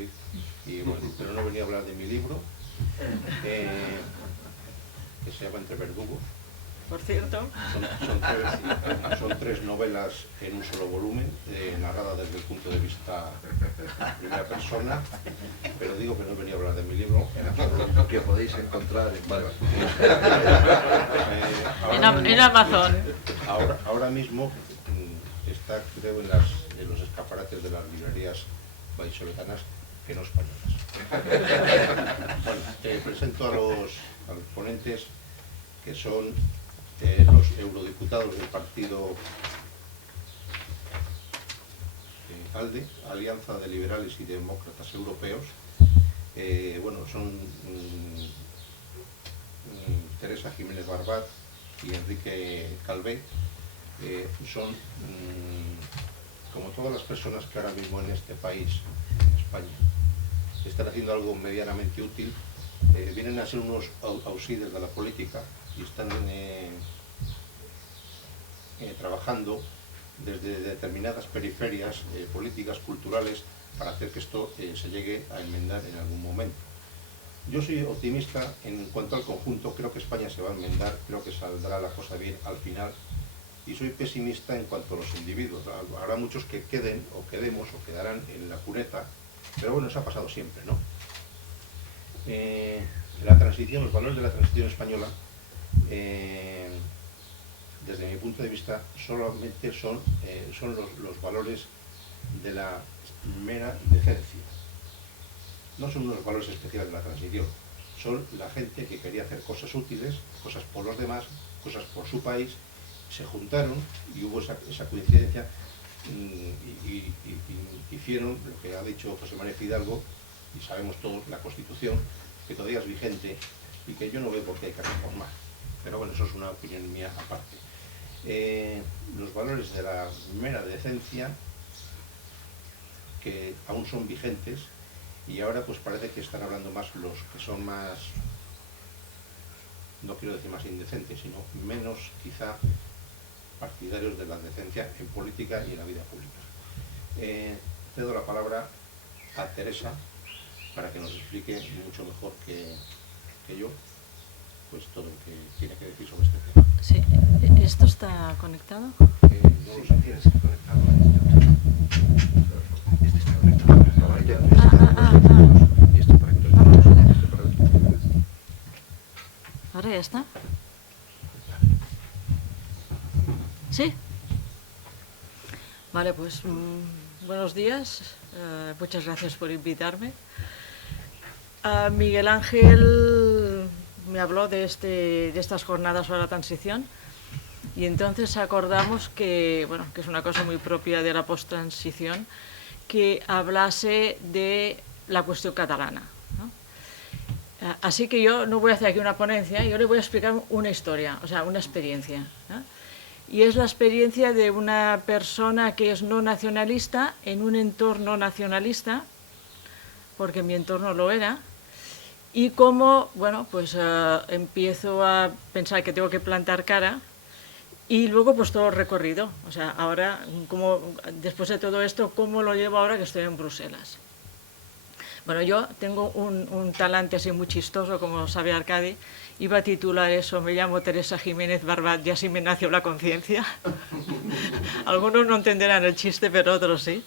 Valladolid. Y bueno, pero no venía a hablar de mi libro, que se llama Entre verdugos. Por cierto. Son tres novelas en un solo volumen, narradas desde el punto de vista primera persona, pero digo que no venía a hablar de mi libro. Que podéis encontrar En Amazon. Ahora mismo está, creo, en los escaparates de las librerías vallisoletanas, que no españolas. Bueno, presento a los ponentes, que son los eurodiputados del partido ALDE, Alianza de Liberales y Demócratas Europeos. Bueno, son Teresa Jiménez Barbat y Enrique Calvé. Son, como todas las personas que ahora mismo en este país, en España, están haciendo algo medianamente útil, vienen a ser unos auxiliares de la política y están trabajando desde determinadas periferias políticas, culturales, para hacer que esto se llegue a enmendar en algún momento. Yo soy optimista en cuanto al conjunto, creo que España se va a enmendar, creo que saldrá la cosa bien al final, y soy pesimista en cuanto a los individuos. Habrá muchos que queden, o quedemos, o quedarán en la cuneta, pero bueno, eso ha pasado siempre, ¿no? La transición, los valores de la transición española, desde mi punto de vista, solamente son los valores de la mera decencia. No son unos valores especiales de la transición, son la gente que quería hacer cosas útiles, cosas por los demás, cosas por su país, se juntaron y hubo esa coincidencia y hicieron lo que ha dicho José María Fidalgo, y sabemos todos, la Constitución, que todavía es vigente y que yo no veo por qué hay que reformar. Pero bueno, eso es una opinión mía aparte. Los valores de la mera decencia, que aún son vigentes, y ahora pues parece que están hablando más los que son más, no quiero decir más indecentes, sino menos quizá partidarios de la decencia en política y en la vida pública. Cedo la palabra a Teresa para que nos explique mucho mejor que yo pues todo lo que tiene que decir sobre este tema. Sí. ¿Esto está conectado? No lo sé. Tienes que conectarlo a este está conectado. Y esto para que ¿Ahora ya está? ¿Sí? Vale, pues buenos días. Muchas gracias por invitarme. Miguel Ángel me habló de estas jornadas sobre la transición y entonces acordamos que, bueno, que es una cosa muy propia de la post-transición, que hablase de la cuestión catalana, ¿no? Así que yo no voy a hacer aquí una ponencia, yo le voy a explicar una historia, o sea, una experiencia, ¿no? Y es la experiencia de una persona que es no nacionalista en un entorno nacionalista, porque mi entorno lo era, y cómo, bueno, pues empiezo a pensar que tengo que plantar cara, y luego pues todo el recorrido, o sea, ahora, después de todo esto, ¿cómo lo llevo ahora que estoy en Bruselas? Bueno, yo tengo un talante así muy chistoso, como sabe Arcadi. Iba a titular eso, me llamo Teresa Jiménez Barbat y así me nació la conciencia. Algunos no entenderán el chiste, pero otros sí.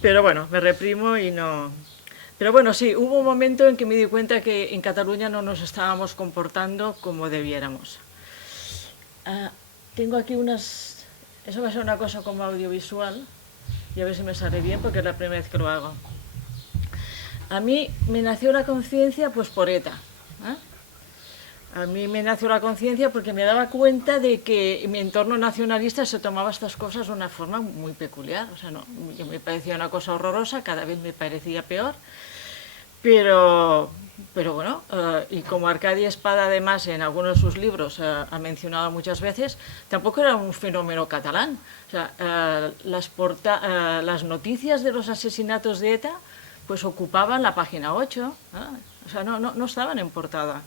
Pero bueno, me reprimo y no... Pero bueno, sí, hubo un momento en que me di cuenta que en Cataluña no nos estábamos comportando como debiéramos. Tengo aquí unas... Eso va a ser una cosa como audiovisual, y a ver si me sale bien porque es la primera vez que lo hago. A mí me nació la conciencia pues por ETA. A mí me nació la conciencia porque me daba cuenta de que en mi entorno nacionalista se tomaba estas cosas de una forma muy peculiar. O sea, no, me parecía una cosa horrorosa, cada vez me parecía peor. Pero bueno, y como Arcadi Espada además en algunos de sus libros ha mencionado muchas veces, tampoco era un fenómeno catalán. O sea, las noticias de los asesinatos de ETA pues ocupaban la página 8, o sea, no estaban en portada.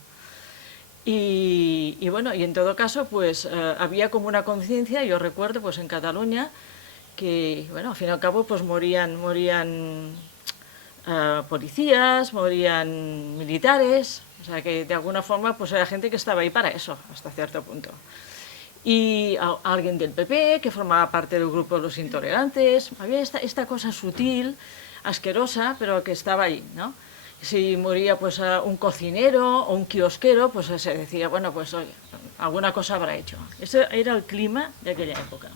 Y bueno, y en todo caso, pues había como una conciencia, yo recuerdo, pues en Cataluña, que, bueno, al fin y al cabo, pues morían policías, morían militares, o sea que de alguna forma pues era gente que estaba ahí para eso, hasta cierto punto. Y alguien del PP que formaba parte del grupo de los intolerantes, había esta cosa sutil, asquerosa, pero que estaba ahí, ¿no? Si moría pues un cocinero o un kiosquero, pues se decía, bueno, pues oye, alguna cosa habrá hecho. Ese era el clima de aquella época.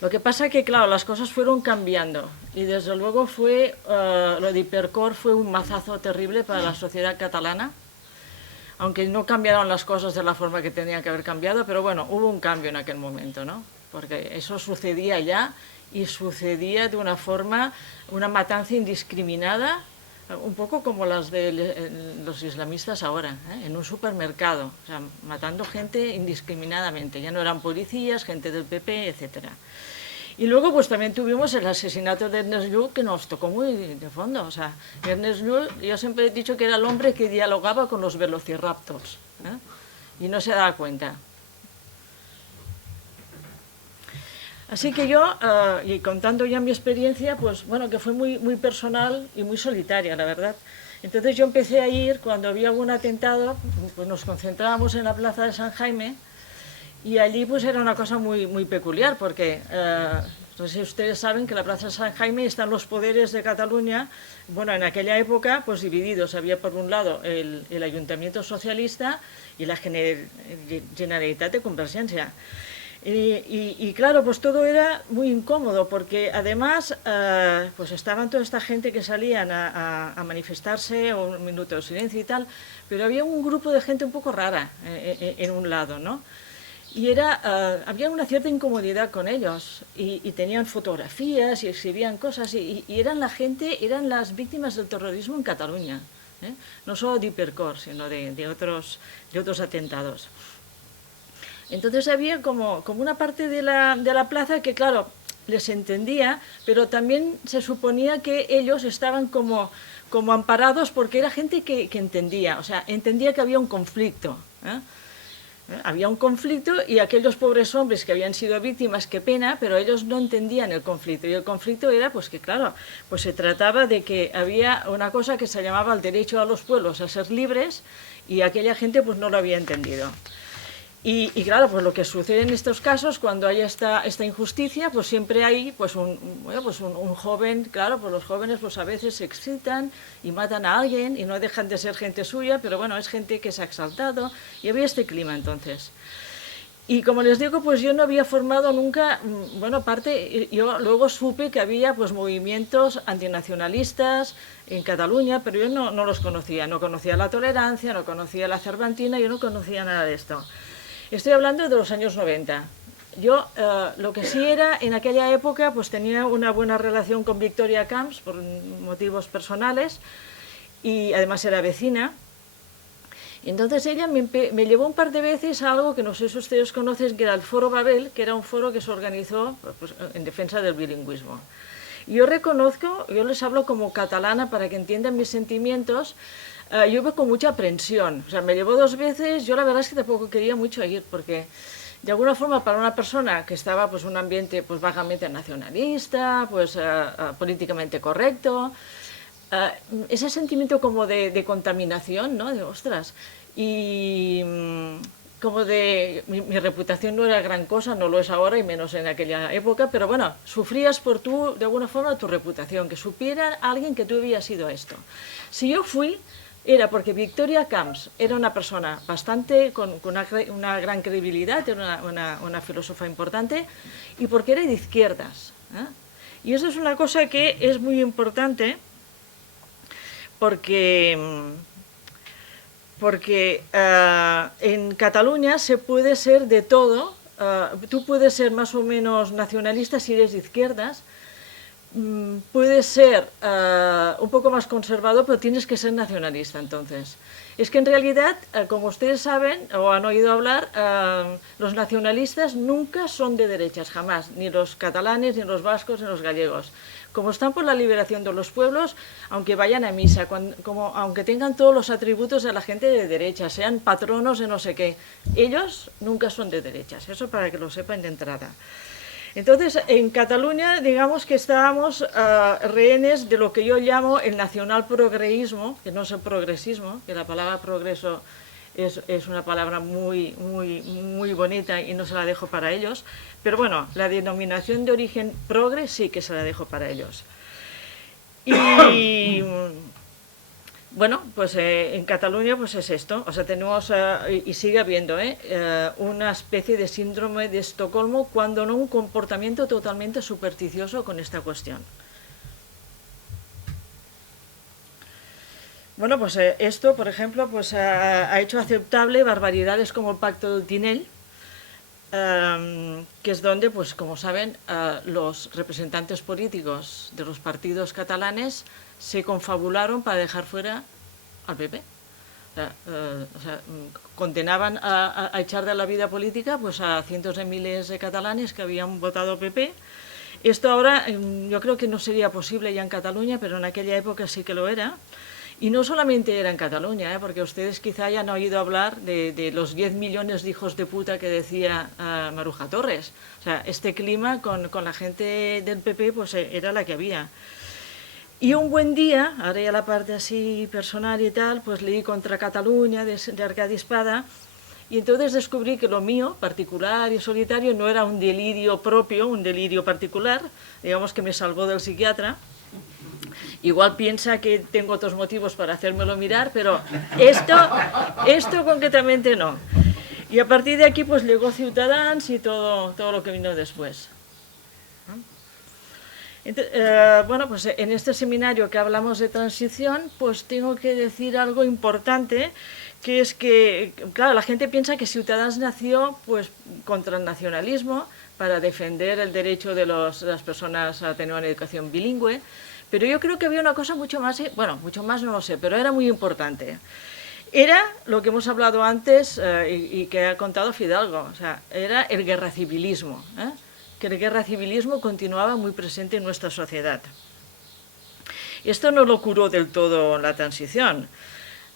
Lo que pasa es que, claro, las cosas fueron cambiando y desde luego lo de Hipercor fue un mazazo terrible para la sociedad catalana, aunque no cambiaron las cosas de la forma que tenían que haber cambiado, pero bueno, hubo un cambio en aquel momento, ¿no? Porque eso sucedía ya y sucedía de una forma, una matanza indiscriminada, un poco como las de los islamistas ahora, en un supermercado, o sea, matando gente indiscriminadamente, ya no eran policías, gente del PP, etcétera. Y luego pues también tuvimos el asesinato de Ernest Llull, que nos tocó muy de fondo. O sea, Ernest Llull, yo siempre he dicho que era el hombre que dialogaba con los velociraptors, y no se daba cuenta. Así que yo, y contando ya mi experiencia, pues bueno, que fue muy personal y muy solitaria, la verdad. Entonces yo empecé a ir, cuando había algún atentado, pues nos concentrábamos en la plaza de San Jaime, y allí pues era una cosa muy peculiar, porque no sé si ustedes saben que la Plaza de San Jaime están los poderes de Cataluña, bueno, en aquella época pues divididos. Había por un lado el Ayuntamiento Socialista y la Generalitat de Convergència. Y claro, pues todo era muy incómodo, porque además pues estaban toda esta gente que salían a manifestarse, o un minuto de silencio y tal, pero había un grupo de gente un poco rara en un lado, ¿no? Y había una cierta incomodidad con ellos, y tenían fotografías y exhibían cosas, y eran las víctimas del terrorismo en Cataluña, no solo de Hipercor, sino de otros atentados. Entonces había como una parte de la plaza que, claro, les entendía, pero también se suponía que ellos estaban como amparados, porque era gente que entendía, o sea, entendía que había un conflicto, Había un conflicto, y aquellos pobres hombres que habían sido víctimas, qué pena, pero ellos no entendían el conflicto. Y el conflicto era pues que, claro, pues se trataba de que había una cosa que se llamaba el derecho a los pueblos a ser libres, y aquella gente pues no lo había entendido. Y claro, pues lo que sucede en estos casos, cuando hay esta injusticia, pues siempre hay pues un joven, claro, pues los jóvenes pues a veces se excitan y matan a alguien y no dejan de ser gente suya, pero bueno, es gente que se ha exaltado, y había este clima entonces. Y como les digo, pues yo no había formado nunca, bueno, yo luego supe que había pues movimientos antinacionalistas en Cataluña, pero yo no los conocía, no conocía la tolerancia, no conocía la cervantina, yo no conocía nada de esto. Estoy hablando de los años 90. Yo lo que sí era, en aquella época, pues tenía una buena relación con Victoria Camps por motivos personales, y además era vecina. Y entonces ella me llevó un par de veces a algo que no sé si ustedes conocen, que era el Foro Babel, que era un foro que se organizó pues, en defensa del bilingüismo. Y yo reconozco, yo les hablo como catalana para que entiendan mis sentimientos. Yo iba con mucha aprensión, o sea, me llevó 2 veces. Yo la verdad es que tampoco quería mucho ir, porque de alguna forma para una persona que estaba pues en un ambiente pues vagamente nacionalista, pues políticamente correcto, ese sentimiento como de contaminación, ¿no? De ostras, y como de mi reputación no era gran cosa, no lo es ahora y menos en aquella época, pero bueno, sufrías por de alguna forma tu reputación, que supiera alguien que tú habías sido esto. Si yo fui, era porque Victoria Camps era una persona bastante con una gran credibilidad, era una filósofa importante, y porque era de izquierdas, Y eso es una cosa que es muy importante, porque en Cataluña se puede ser de todo. Tú puedes ser más o menos nacionalista si eres de izquierdas, puedes ser un poco más conservador, pero tienes que ser nacionalista. Entonces, es que en realidad, como ustedes saben o han oído hablar, los nacionalistas nunca son de derechas, jamás, ni los catalanes, ni los vascos, ni los gallegos. Como están por la liberación de los pueblos, aunque vayan a misa, aunque tengan todos los atributos de la gente de derecha, sean patronos de no sé qué, ellos nunca son de derechas, eso para que lo sepan de entrada. Entonces, en Cataluña, digamos que estábamos rehenes de lo que yo llamo el nacional-progresismo, que no es el progresismo, que la palabra progreso es una palabra muy bonita y no se la dejo para ellos, pero bueno, la denominación de origen progres sí que se la dejo para ellos. Y bueno, pues en Cataluña pues es esto, o sea, tenemos, y sigue habiendo, una especie de síndrome de Estocolmo, cuando no un comportamiento totalmente supersticioso con esta cuestión. Bueno, pues esto, por ejemplo, pues ha hecho aceptable barbaridades como el Pacto del Tinel, que es donde, pues como saben, los representantes políticos de los partidos catalanes se confabularon para dejar fuera al PP. O sea, condenaban a echar de la vida política pues a cientos de miles de catalanes que habían votado PP. Esto ahora yo creo que no sería posible ya en Cataluña, pero en aquella época sí que lo era. Y no solamente era en Cataluña, porque ustedes quizá hayan oído hablar de los 10 millones de hijos de puta que decía Maruja Torres. O sea, este clima con la gente del PP pues era la que había. Y un buen día, ahora ya la parte así personal y tal, pues leí Contra Cataluña de Arcadi Espada, y entonces descubrí que lo mío, particular y solitario, no era un delirio propio, un delirio particular, digamos que me salvó del psiquiatra. Igual piensa que tengo otros motivos para hacérmelo mirar, pero esto concretamente no. Y a partir de aquí pues llegó Ciutadans y todo lo que vino después. Bueno, pues en este seminario que hablamos de transición, pues tengo que decir algo importante, que es que, claro, la gente piensa que Ciutadans nació pues contra el nacionalismo, para defender el derecho de las personas a tener una educación bilingüe, pero yo creo que había una cosa mucho más, bueno, mucho más no lo sé, pero era muy importante. Era lo que hemos hablado antes y que ha contado Fidalgo, o sea, era el guerracivilismo, que el guerracivilismo continuaba muy presente en nuestra sociedad. Esto no lo curó del todo la transición.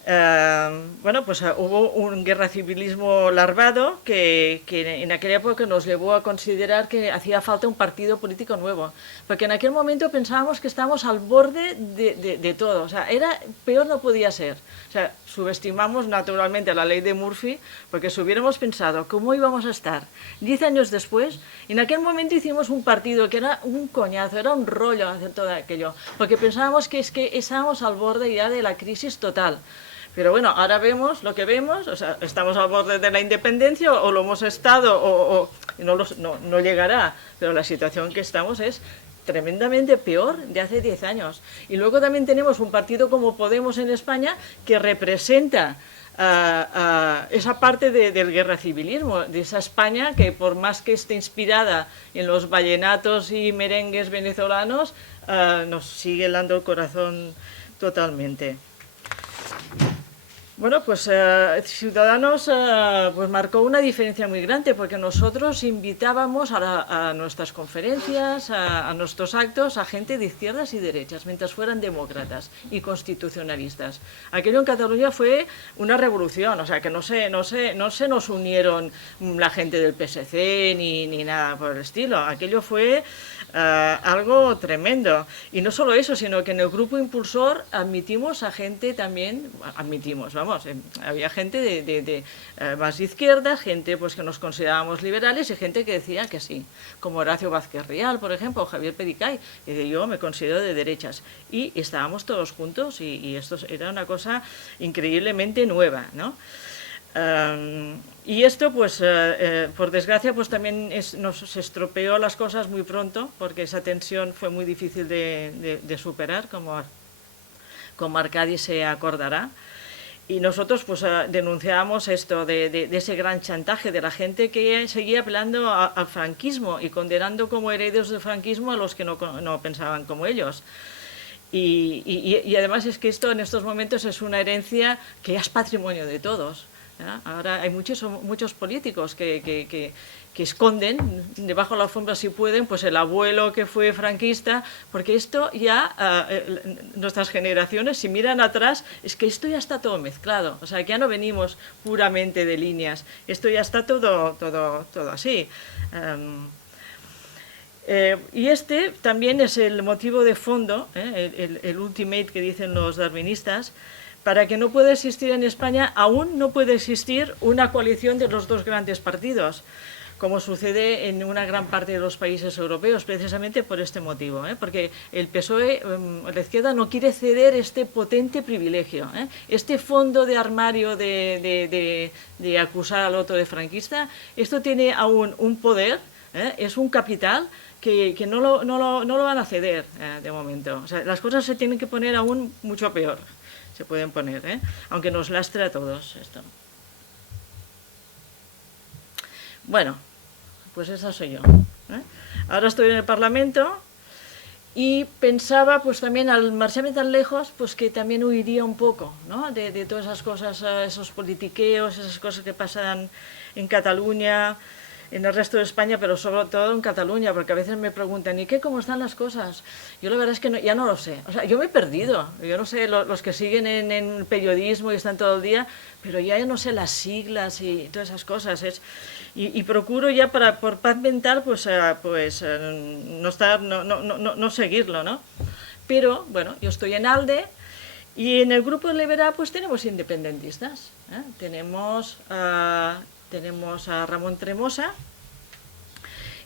Bueno, pues hubo un guerracivilismo larvado que en aquella época nos llevó a considerar que hacía falta un partido político nuevo, porque en aquel momento pensábamos que estábamos al borde de todo, o sea, peor no podía ser. O sea, subestimamos naturalmente la ley de Murphy, porque si hubiéramos pensado cómo íbamos a estar 10 años después, en aquel momento hicimos un partido que era un coñazo, era un rollo hacer todo aquello, porque pensábamos que estábamos al borde ya de la crisis total. Pero bueno, ahora vemos lo que vemos, o sea, estamos al borde de la independencia o lo hemos estado o no llegará, pero la situación que estamos es tremendamente peor de hace 10 años. Y luego también tenemos un partido como Podemos en España que representa esa parte del guerracivilismo, de esa España que por más que esté inspirada en los vallenatos y merengues venezolanos, nos sigue helando el corazón totalmente. Bueno, pues Ciudadanos pues marcó una diferencia muy grande, porque nosotros invitábamos a nuestras conferencias, a nuestros actos, a gente de izquierdas y derechas, mientras fueran demócratas y constitucionalistas. Aquello en Cataluña fue una revolución, o sea, que no se nos unieron la gente del PSC ni nada por el estilo. Aquello fue algo tremendo. Y no solo eso, sino que en el grupo impulsor admitimos a gente también, había gente más de izquierda, gente pues que nos considerábamos liberales y gente que decía que sí, como Horacio Vázquez Rial, por ejemplo, o Javier Pedicay, y yo me considero de derechas. Y estábamos todos juntos y esto era una cosa increíblemente nueva, ¿no? Y esto, pues, por desgracia, pues también nos estropeó las cosas muy pronto, porque esa tensión fue muy difícil de superar, como Arcadi se acordará. Y nosotros pues denunciábamos esto de ese gran chantaje de la gente que seguía apelando al franquismo y condenando como herederos del franquismo a los que no pensaban como ellos. Y además es que esto en estos momentos es una herencia que es patrimonio de todos. Ahora hay muchos políticos que esconden debajo de la alfombra, si pueden, pues el abuelo que fue franquista, porque esto ya, nuestras generaciones, si miran atrás, es que esto ya está todo mezclado, o sea, que ya no venimos puramente de líneas, esto ya está todo así. Y este también es el motivo de fondo, el ultimate que dicen los darwinistas, para que no pueda existir en España, aún no puede existir una coalición de los dos grandes partidos, como sucede en una gran parte de los países europeos, precisamente por este motivo, porque el PSOE, la izquierda, no quiere ceder este potente privilegio, este fondo de armario de acusar al otro de franquista. Esto tiene aún un poder, es un capital que no lo van a ceder de momento. O sea, las cosas se tienen que poner aún mucho peor, se pueden poner, aunque nos lastre a todos esto. Bueno, pues esa soy yo. Ahora estoy en el Parlamento y pensaba, pues también al marcharme tan lejos, pues que también huiría un poco, ¿no? de todas esas cosas, esos politiqueos, esas cosas que pasan en Cataluña, en el resto de España, pero sobre todo en Cataluña, porque a veces me preguntan, ¿y qué, cómo están las cosas? Yo la verdad es que ya no lo sé. O sea, yo me he perdido. Yo no sé, los que siguen en periodismo y están todo el día, pero ya no sé las siglas y todas esas cosas. Y procuro ya por paz mental, no seguirlo, ¿no? Pero, bueno, yo estoy en ALDE y en el Grupo Liberal pues tenemos independentistas. Tenemos a Ramón Tremosa,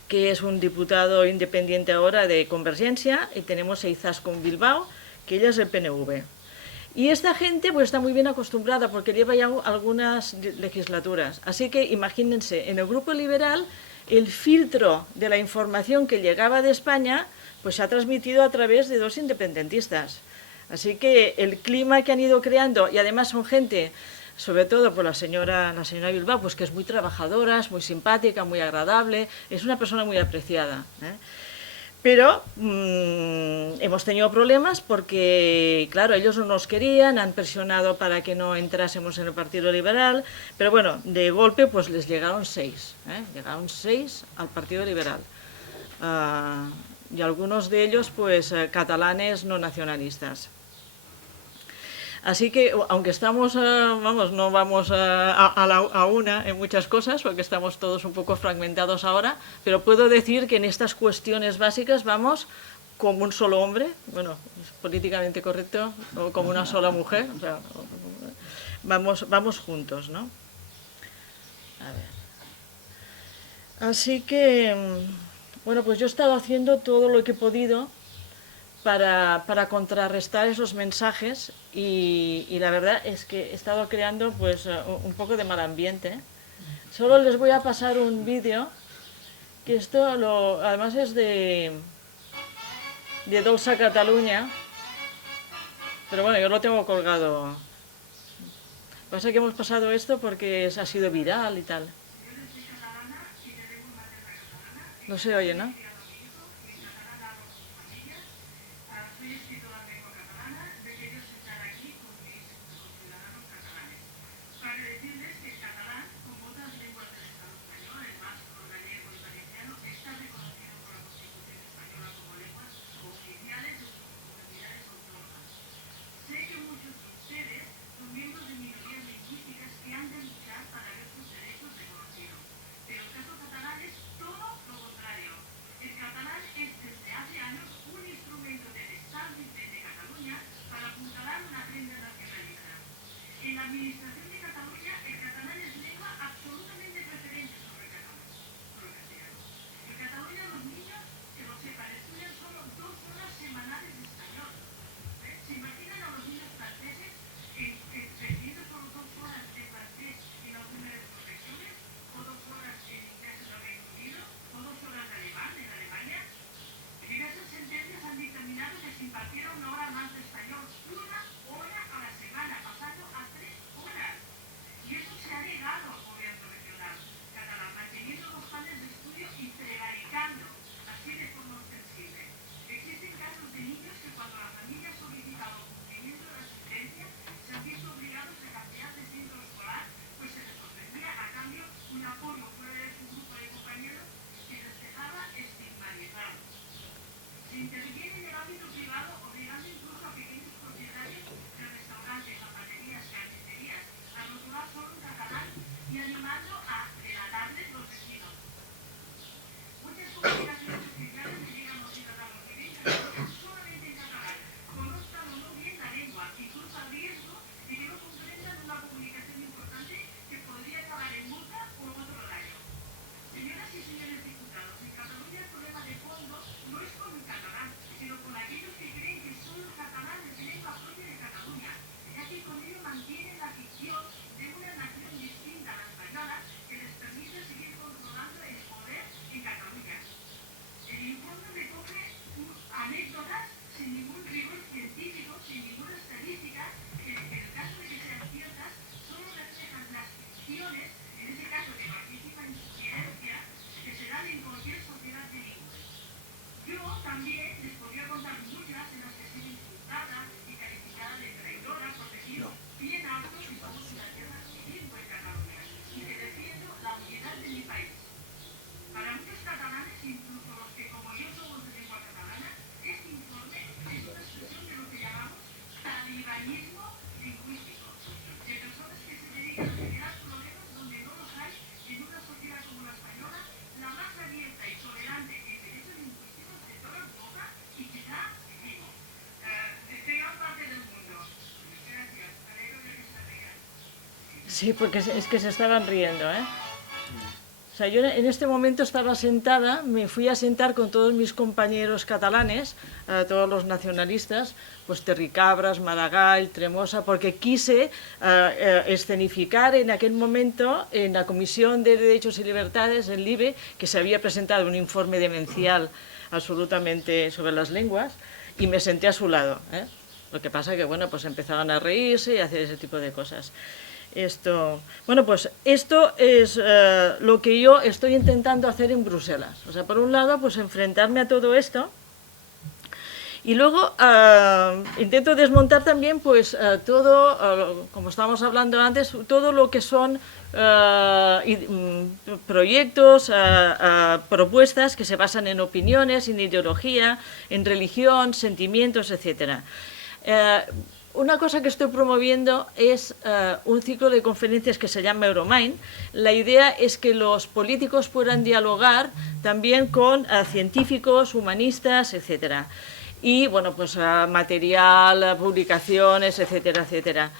que es un diputado independiente ahora de Convergencia, y tenemos a Izaskun Bilbao, que ella es del PNV. Y esta gente pues está muy bien acostumbrada porque lleva ya algunas legislaturas. Así que imagínense, en el Grupo Liberal el filtro de la información que llegaba de España pues se ha transmitido a través de dos independentistas. Así que el clima que han ido creando, y además son gente, sobre todo por la señora Bilbao, pues que es muy trabajadora, es muy simpática, muy agradable, es una persona muy apreciada. Pero hemos tenido problemas porque, claro, ellos no nos querían, han presionado para que no entrásemos en el Partido Liberal, pero bueno, de golpe pues les llegaron 6, llegaron 6 al Partido Liberal. Y algunos de ellos pues catalanes no nacionalistas. Así que, aunque estamos, no vamos a una en muchas cosas, porque estamos todos un poco fragmentados ahora, pero puedo decir que en estas cuestiones básicas vamos como un solo hombre, bueno, es políticamente correcto, o como una sola mujer, o sea, vamos juntos, ¿no? A ver. Así que, bueno, pues yo he estado haciendo todo lo que he podido para contrarrestar esos mensajes y la verdad es que he estado creando pues un poco de mal ambiente. Solo les voy a pasar un vídeo, que esto además es de Dolça Catalunya, pero bueno, yo lo tengo colgado. Pasa que hemos pasado esto porque ha sido viral y tal. No se oye, ¿no? Sí, porque es que se estaban riendo, ¿eh? O sea, yo en este momento estaba sentada, me fui a sentar con todos mis compañeros catalanes, todos los nacionalistas, pues Terricabras, Maragall, Tremosa, porque quise escenificar en aquel momento en la Comisión de Derechos y Libertades, en LIBE, que se había presentado un informe demencial absolutamente sobre las lenguas, y me senté a su lado, ¿eh? Lo que pasa que, bueno, pues empezaban a reírse y a hacer ese tipo de cosas. Bueno, pues esto es lo que yo estoy intentando hacer en Bruselas. O sea, por un lado, pues enfrentarme a todo esto, y luego intento desmontar también, pues todo, como estábamos hablando antes, todo lo que son proyectos, propuestas que se basan en opiniones, en ideología, en religión, sentimientos, etcétera. Una cosa que estoy promoviendo es un ciclo de conferencias que se llama Euromind. La idea es que los políticos puedan dialogar también con científicos, humanistas, etcétera. Y, bueno, pues material, publicaciones, etcétera, etcétera.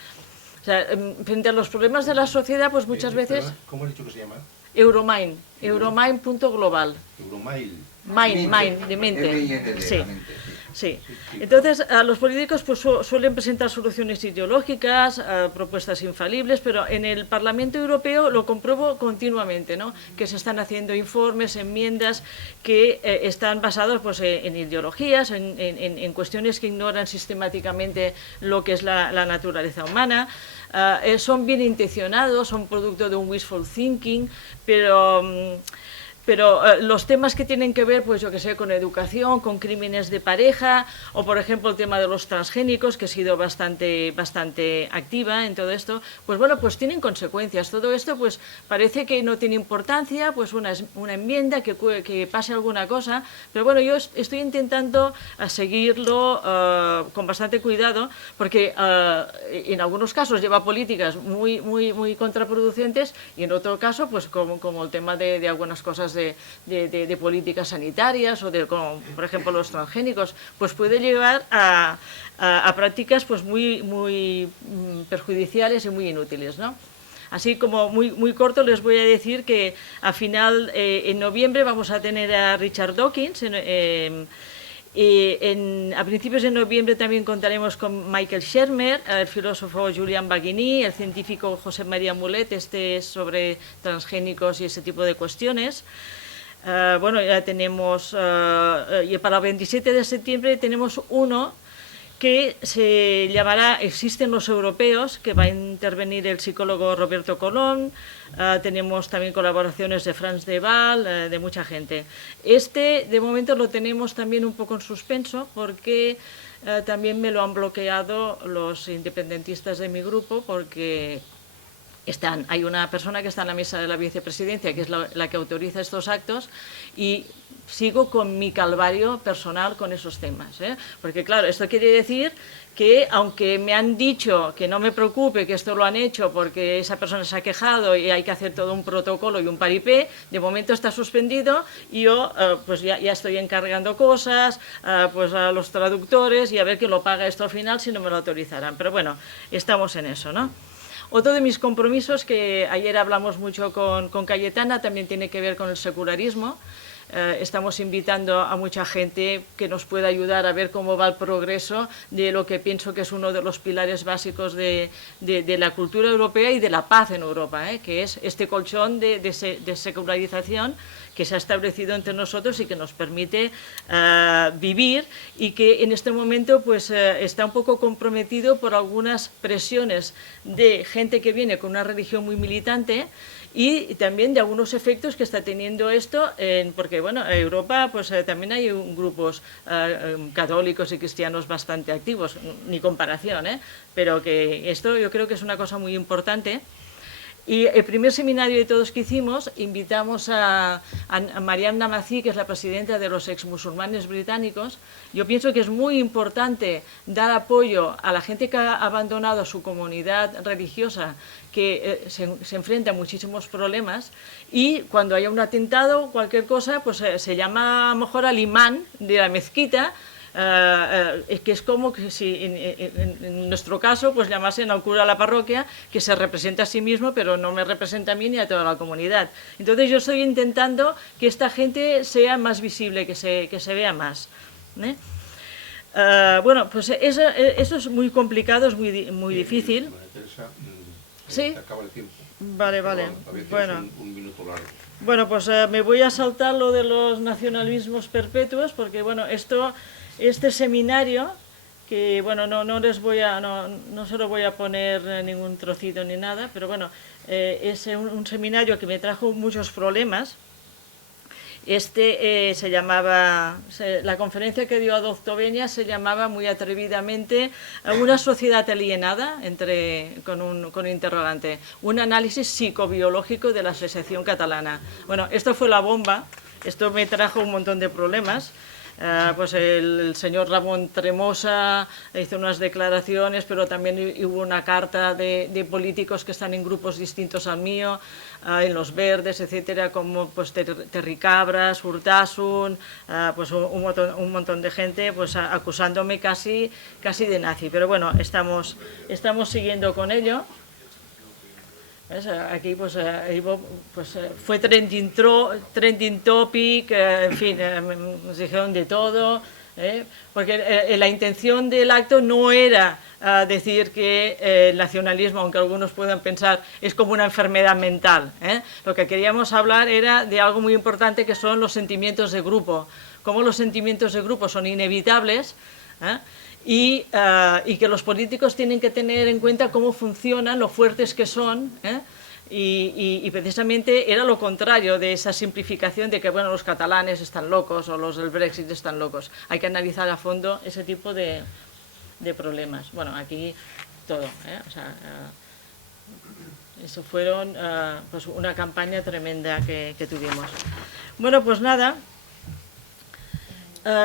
O sea, frente a los problemas de la sociedad, pues muchas veces... ¿Cómo has dicho que se llama? Euromind, euromind.global. Euromail. Mind, de mente. M-I-N-D, Sí. la mente, sí. Sí, entonces los políticos pues, suelen presentar soluciones ideológicas, propuestas infalibles, pero en el Parlamento Europeo lo compruebo continuamente, ¿no? Que se están haciendo informes, enmiendas que están basados pues, en ideologías, en cuestiones que ignoran sistemáticamente lo que es la naturaleza humana. Son bien intencionados, son producto de un wishful thinking, pero los temas que tienen que ver, pues yo que sé, con educación, con crímenes de pareja, o por ejemplo el tema de los transgénicos, que he sido bastante activa en todo esto, pues bueno, pues tienen consecuencias. Todo esto pues parece que no tiene importancia, pues una enmienda, que pase alguna cosa, pero bueno, yo estoy intentando seguirlo con bastante cuidado, porque en algunos casos lleva políticas muy contraproducentes, y en otro caso, pues como el tema de algunas cosas de políticas sanitarias o como, por ejemplo, los transgénicos, pues puede llevar a prácticas pues muy perjudiciales y muy inútiles, ¿no? Así como muy corto les voy a decir que en noviembre vamos a tener a Richard Dawkins. A principios de noviembre también contaremos con Michael Shermer, el filósofo Julian Baggini, el científico José María Mulet, es sobre transgénicos y ese tipo de cuestiones. Bueno, ya tenemos, y para el 27 de septiembre tenemos uno que se llamará Existen los europeos, que va a intervenir el psicólogo Roberto Colón. Tenemos también colaboraciones de Franz de Waal, de mucha gente. De momento lo tenemos también un poco en suspenso, porque también me lo han bloqueado los independentistas de mi grupo, porque hay una persona que está en la mesa de la vicepresidencia, que es la que autoriza estos actos, y sigo con mi calvario personal con esos temas, ¿eh? Porque claro, esto quiere decir que aunque me han dicho que no me preocupe, que esto lo han hecho porque esa persona se ha quejado y hay que hacer todo un protocolo y un paripé, de momento está suspendido, y yo pues ya estoy encargando cosas pues a los traductores, y a ver quién lo paga esto al final, si no me lo autorizarán. Pero bueno, estamos en eso, ¿no? Otro de mis compromisos, que ayer hablamos mucho con Cayetana, también tiene que ver con el secularismo. Estamos invitando a mucha gente que nos pueda ayudar a ver cómo va el progreso de lo que pienso que es uno de los pilares básicos de la cultura europea y de la paz en Europa, que es este colchón de secularización que se ha establecido entre nosotros y que nos permite vivir, y que en este momento pues, está un poco comprometido por algunas presiones de gente que viene con una religión muy militante, y también de algunos efectos que está teniendo esto, porque bueno, en Europa pues, también hay grupos católicos y cristianos bastante activos, ni comparación, pero que esto yo creo que es una cosa muy importante. Y el primer seminario de todos que hicimos, invitamos a Mariam Namazi, que es la presidenta de los exmusulmanes británicos. Yo pienso que es muy importante dar apoyo a la gente que ha abandonado su comunidad religiosa, que se enfrenta a muchísimos problemas, y cuando haya un atentado, cualquier cosa, pues se llama a lo mejor al imán de la mezquita, que es como que si en nuestro caso pues llamasen al cura de la parroquia, que se representa a sí mismo, pero no me representa a mí ni a toda la comunidad. Entonces yo estoy intentando que esta gente sea más visible, que se vea más. Bueno, pues eso es muy complicado, es muy difícil. María Teresa, ¿Sí? se acaba el tiempo. Vale. Todavía tienes Bueno. un minuto largo. Bueno, pues me voy a saltar lo de los nacionalismos perpetuos, porque bueno, este seminario, que bueno, no se lo voy a poner ningún trocito ni nada, pero bueno, es un seminario que me trajo muchos problemas. Se llamaba, la conferencia que dio Adolfo Beña se llamaba muy atrevidamente Una sociedad alienada, con un interrogante, un análisis psicobiológico de la secesión catalana. Bueno, esto fue la bomba, esto me trajo un montón de problemas. Pues el señor Ramón Tremosa hizo unas declaraciones, pero también hubo una carta de políticos que están en grupos distintos al mío, en los Verdes, etcétera, como pues Terry Cabras, Urtasun, pues un montón de gente pues acusándome casi de nazi. Pero bueno, estamos siguiendo con ello. ¿Ves? Aquí pues fue trending topic, en fin, nos dijeron de todo, porque la intención del acto no era decir que el nacionalismo, aunque algunos puedan pensar, es como una enfermedad mental. Lo que queríamos hablar era de algo muy importante, que son los sentimientos de grupo, cómo los sentimientos de grupo son inevitables, y que los políticos tienen que tener en cuenta cómo funcionan, lo fuertes que son, y precisamente era lo contrario de esa simplificación de que bueno, los catalanes están locos o los del Brexit están locos. Hay que analizar a fondo ese tipo de problemas. Bueno, aquí todo, o sea, eso fueron pues una campaña tremenda que tuvimos. Bueno, pues nada.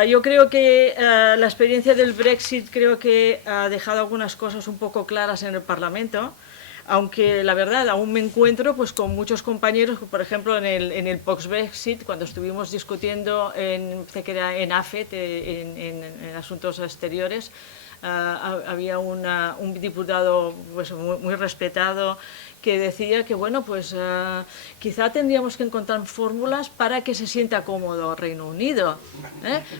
Yo creo que la experiencia del Brexit creo que ha dejado algunas cosas un poco claras en el Parlamento, aunque la verdad aún me encuentro pues con muchos compañeros, por ejemplo en el post-Brexit, cuando estuvimos discutiendo en AFET, en Asuntos Exteriores, había un diputado pues, muy respetado, que decía que bueno, pues quizá tendríamos que encontrar fórmulas para que se sienta cómodo Reino Unido,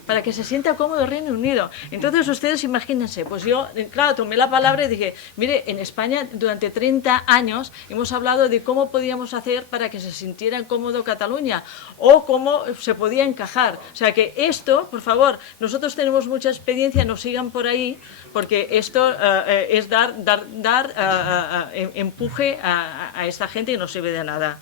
para que se sienta cómodo Reino Unido. Entonces ustedes imagínense, pues yo, claro, tomé la palabra y dije, mire, en España durante 30 años hemos hablado de cómo podíamos hacer para que se sintiera cómodo Cataluña, o cómo se podía encajar. O sea que esto, por favor, nosotros tenemos mucha experiencia, no sigan por ahí, porque esto es dar empuje a esta gente y no sirve de nada.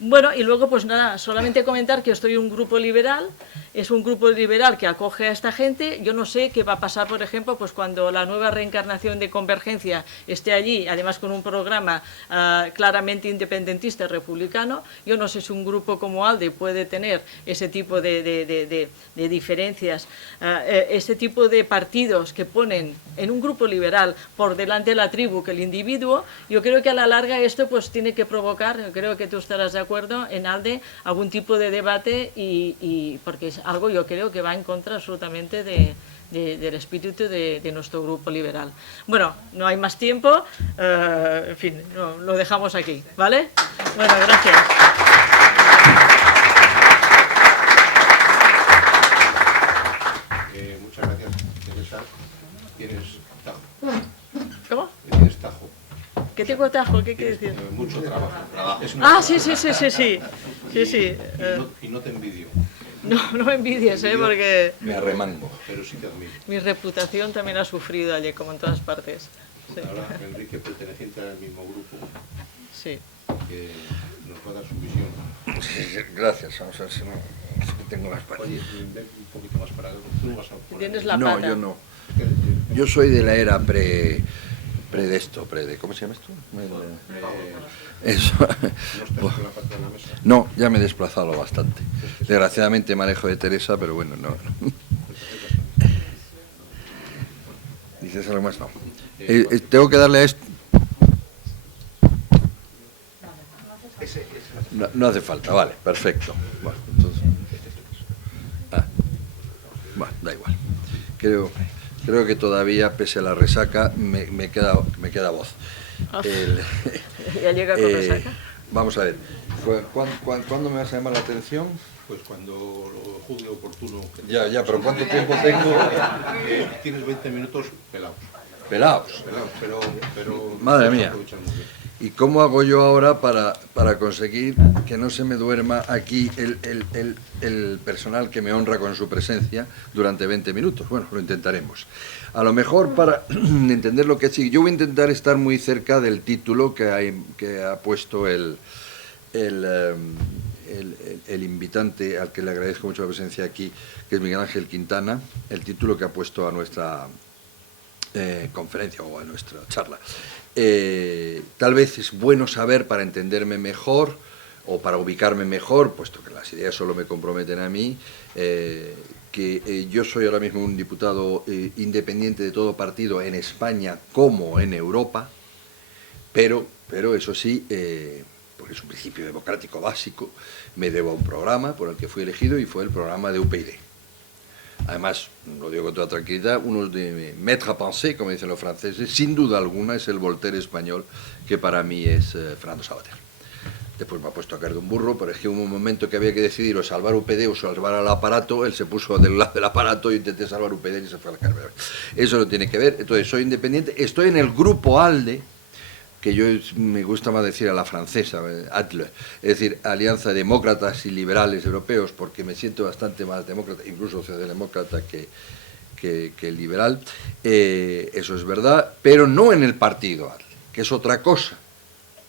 Bueno, y luego pues nada, solamente comentar que estoy en un grupo liberal, es un grupo liberal que acoge a esta gente. Yo no sé qué va a pasar, por ejemplo, pues cuando la nueva reencarnación de Convergencia esté allí, además con un programa claramente independentista y republicano. Yo no sé si un grupo como ALDE puede tener ese tipo de diferencias, este tipo de partidos que ponen en un grupo liberal por delante de la tribu que el individuo. Yo creo que a la larga esto pues tiene que provocar, creo que tú estarás de acuerdo, en ALDE, algún tipo de debate, y porque es algo, yo creo, que va en contra absolutamente del espíritu de nuestro grupo liberal. Bueno, no hay más tiempo, en fin, lo dejamos aquí, ¿vale? Bueno, gracias. Muchas gracias, Teresa. Tienes tajo. ¿Cómo? Tienes tajo. ¿Qué tengo tajo? ¿Qué quiere decir? Mucho trabajo. Sí. Y no te envidio. No me envidies, porque Me arremango. Pero sí te admiro. mi reputación también ha sufrido allí, como en todas partes. Sí. Ahora Enrique, perteneciente al mismo grupo, Sí. que nos va a dar su visión. Gracias, vamos a ver si no tengo las patas. Oye, ven un poquito más para... Tú vas a poner... Tienes la No, pata. yo no. Yo soy de la era pre de esto, ¿cómo se llama esto? Eso. ¿No estás con la pata en la mesa? No, ya me he desplazado bastante. Desgraciadamente me alejo de Teresa, pero bueno, no. ¿Dices algo más? No. Tengo que darle a esto. No hace falta, vale, perfecto. Bueno, entonces. Bueno, da igual. creo que todavía, pese a la resaca, me queda voz. ¿Ya llega con resaca? Vamos a ver, ¿cuándo me vas a llamar la atención? Pues cuando lo juzgue oportuno. Ya, pero ¿cuánto tiempo tengo? Tienes 20 minutos pelados. Pelados. Pero Madre mía. aprovechar muy bien. ¿Y cómo hago yo ahora para conseguir que no se me duerma aquí el personal que me honra con su presencia durante 20 minutos? Bueno, lo intentaremos. A lo mejor para entender lo que sigue, yo voy a intentar estar muy cerca del título que ha puesto el invitante, al que le agradezco mucho la presencia aquí, que es Miguel Ángel Quintana, el título que ha puesto a nuestra conferencia o a nuestra charla. Tal vez es bueno saber para entenderme mejor o para ubicarme mejor, puesto que las ideas solo me comprometen a mí, que yo soy ahora mismo un diputado independiente de todo partido en España como en Europa, pero eso sí, porque es un principio democrático básico, me debo a un programa por el que fui elegido y fue el programa de UPyD. Además, lo digo con toda tranquilidad, uno de maître à penser, como dicen los franceses, sin duda alguna es el Voltaire español, que para mí es Fernando Savater. Después me ha puesto a caer de un burro, pero es que hubo un momento que había que decidir o salvar UPyD o salvar al aparato, él se puso del lado del aparato, yo intenté salvar UPyD y se fue a la cárcel. Eso no tiene que ver, entonces soy independiente, estoy en el grupo ALDE, que yo me gusta más decir a la francesa, ADLE, es decir, Alianza de Demócratas y Liberales Europeos, porque me siento bastante más demócrata, incluso socialdemócrata que liberal, eso es verdad, pero no en el partido ADLE, que es otra cosa,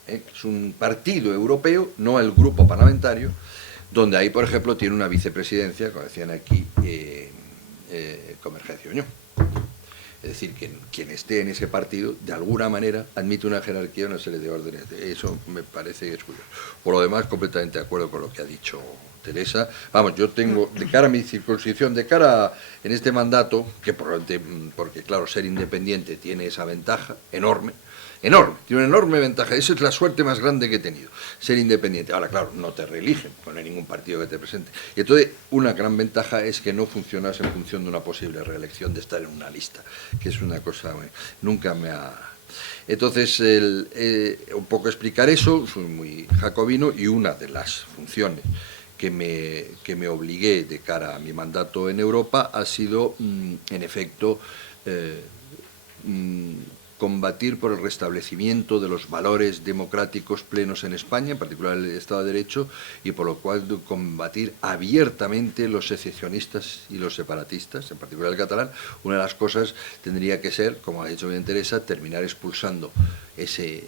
es un partido europeo, no el grupo parlamentario, donde ahí, por ejemplo, tiene una vicepresidencia, como decían aquí, Convergencia y Unión. Es decir, que quien esté en ese partido, de alguna manera, admite una jerarquía, una serie de órdenes. Eso me parece que es curioso. Por lo demás, completamente de acuerdo con lo que ha dicho Teresa. Vamos, yo tengo, de cara a mi circunscripción, de cara en este mandato, que porque claro, ser independiente tiene esa ventaja enorme, tiene una enorme ventaja. Esa es la suerte más grande que he tenido, ser independiente. Ahora, claro, no te reeligen, no hay ningún partido que te presente. Y entonces, una gran ventaja es que no funcionas en función de una posible reelección, de estar en una lista, que es una cosa nunca me ha... Entonces, un poco explicar eso, soy muy jacobino, y una de las funciones que me obligué de cara a mi mandato en Europa ha sido, en efecto, combatir por el restablecimiento de los valores democráticos plenos en España, en particular el Estado de Derecho, y por lo cual combatir abiertamente los secesionistas y los separatistas, en particular el catalán. Una de las cosas tendría que ser, como ha dicho bien Teresa, terminar expulsando ese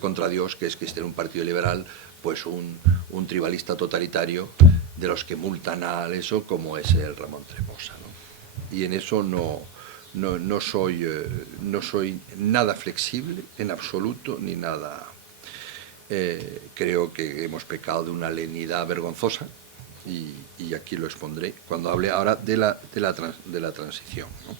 contradios que es que esté en un partido liberal, pues un tribalista totalitario de los que multan a eso, como es el Ramón Tremosa, ¿no? Y en eso no soy nada flexible en absoluto, ni nada. Creo que hemos pecado de una lenidad vergonzosa y aquí lo expondré cuando hable ahora de la transición, ¿no?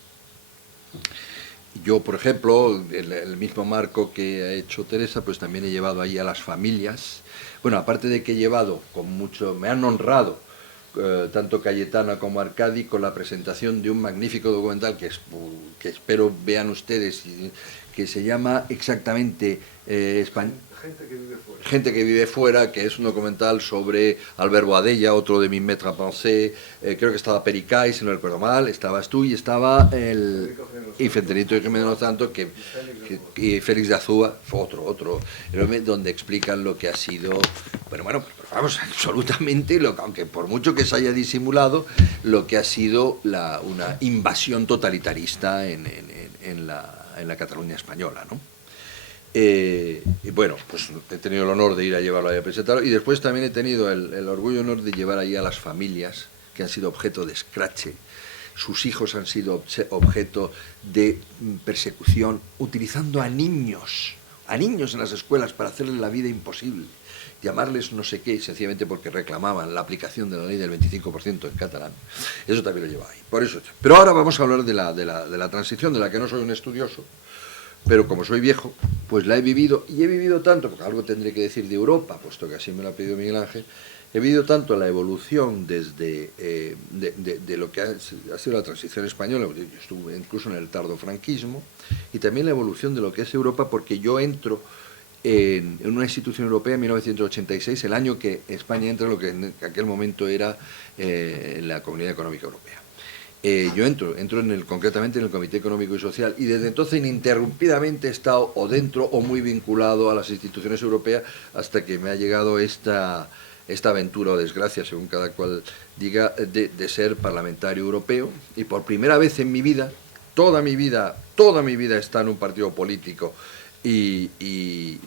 Yo, por ejemplo, el mismo marco que ha hecho Teresa, pues también he llevado ahí a las familias. Bueno, aparte de que he llevado con mucho, me han honrado tanto Cayetana como Arcadi con la presentación de un magnífico documental que espero vean ustedes, que se llama exactamente Gente que vive fuera, que es un documental sobre Albert Boadella, otro de mis maîtres à penser, creo que estaba Pericay, si no recuerdo mal, estabas tú y estaba y Fentenito y Jiménez Los Santos, y Félix de Azúa, otro, donde explican lo que ha sido, bueno, vamos, absolutamente, aunque por mucho que se haya disimulado, lo que ha sido una invasión totalitarista en la Cataluña española, ¿no? Y bueno, pues he tenido el honor de ir a llevarlo ahí a presentarlo, y después también he tenido el orgullo y honor de llevar ahí a las familias que han sido objeto de escrache. Sus hijos han sido objeto de persecución, utilizando a niños en las escuelas para hacerles la vida imposible, llamarles no sé qué, sencillamente porque reclamaban la aplicación de la ley del 25% en catalán. Eso también lo lleva ahí. Por eso. Pero ahora vamos a hablar de la transición, de la que no soy un estudioso, pero como soy viejo, pues la he vivido, y he vivido tanto, porque algo tendré que decir de Europa, puesto que así me lo ha pedido Miguel Ángel, he vivido tanto la evolución desde de lo que ha sido la transición española, yo estuve incluso en el tardofranquismo, y también la evolución de lo que es Europa, porque yo entro en una institución europea en 1986, el año que España entra en lo que en aquel momento era la Comunidad Económica Europea. Yo entro concretamente en el Comité Económico y Social, y desde entonces ininterrumpidamente he estado o dentro o muy vinculado a las instituciones europeas, hasta que me ha llegado esta aventura o desgracia, según cada cual diga, de ser parlamentario europeo, y por primera vez en mi vida, toda mi vida está en un partido político,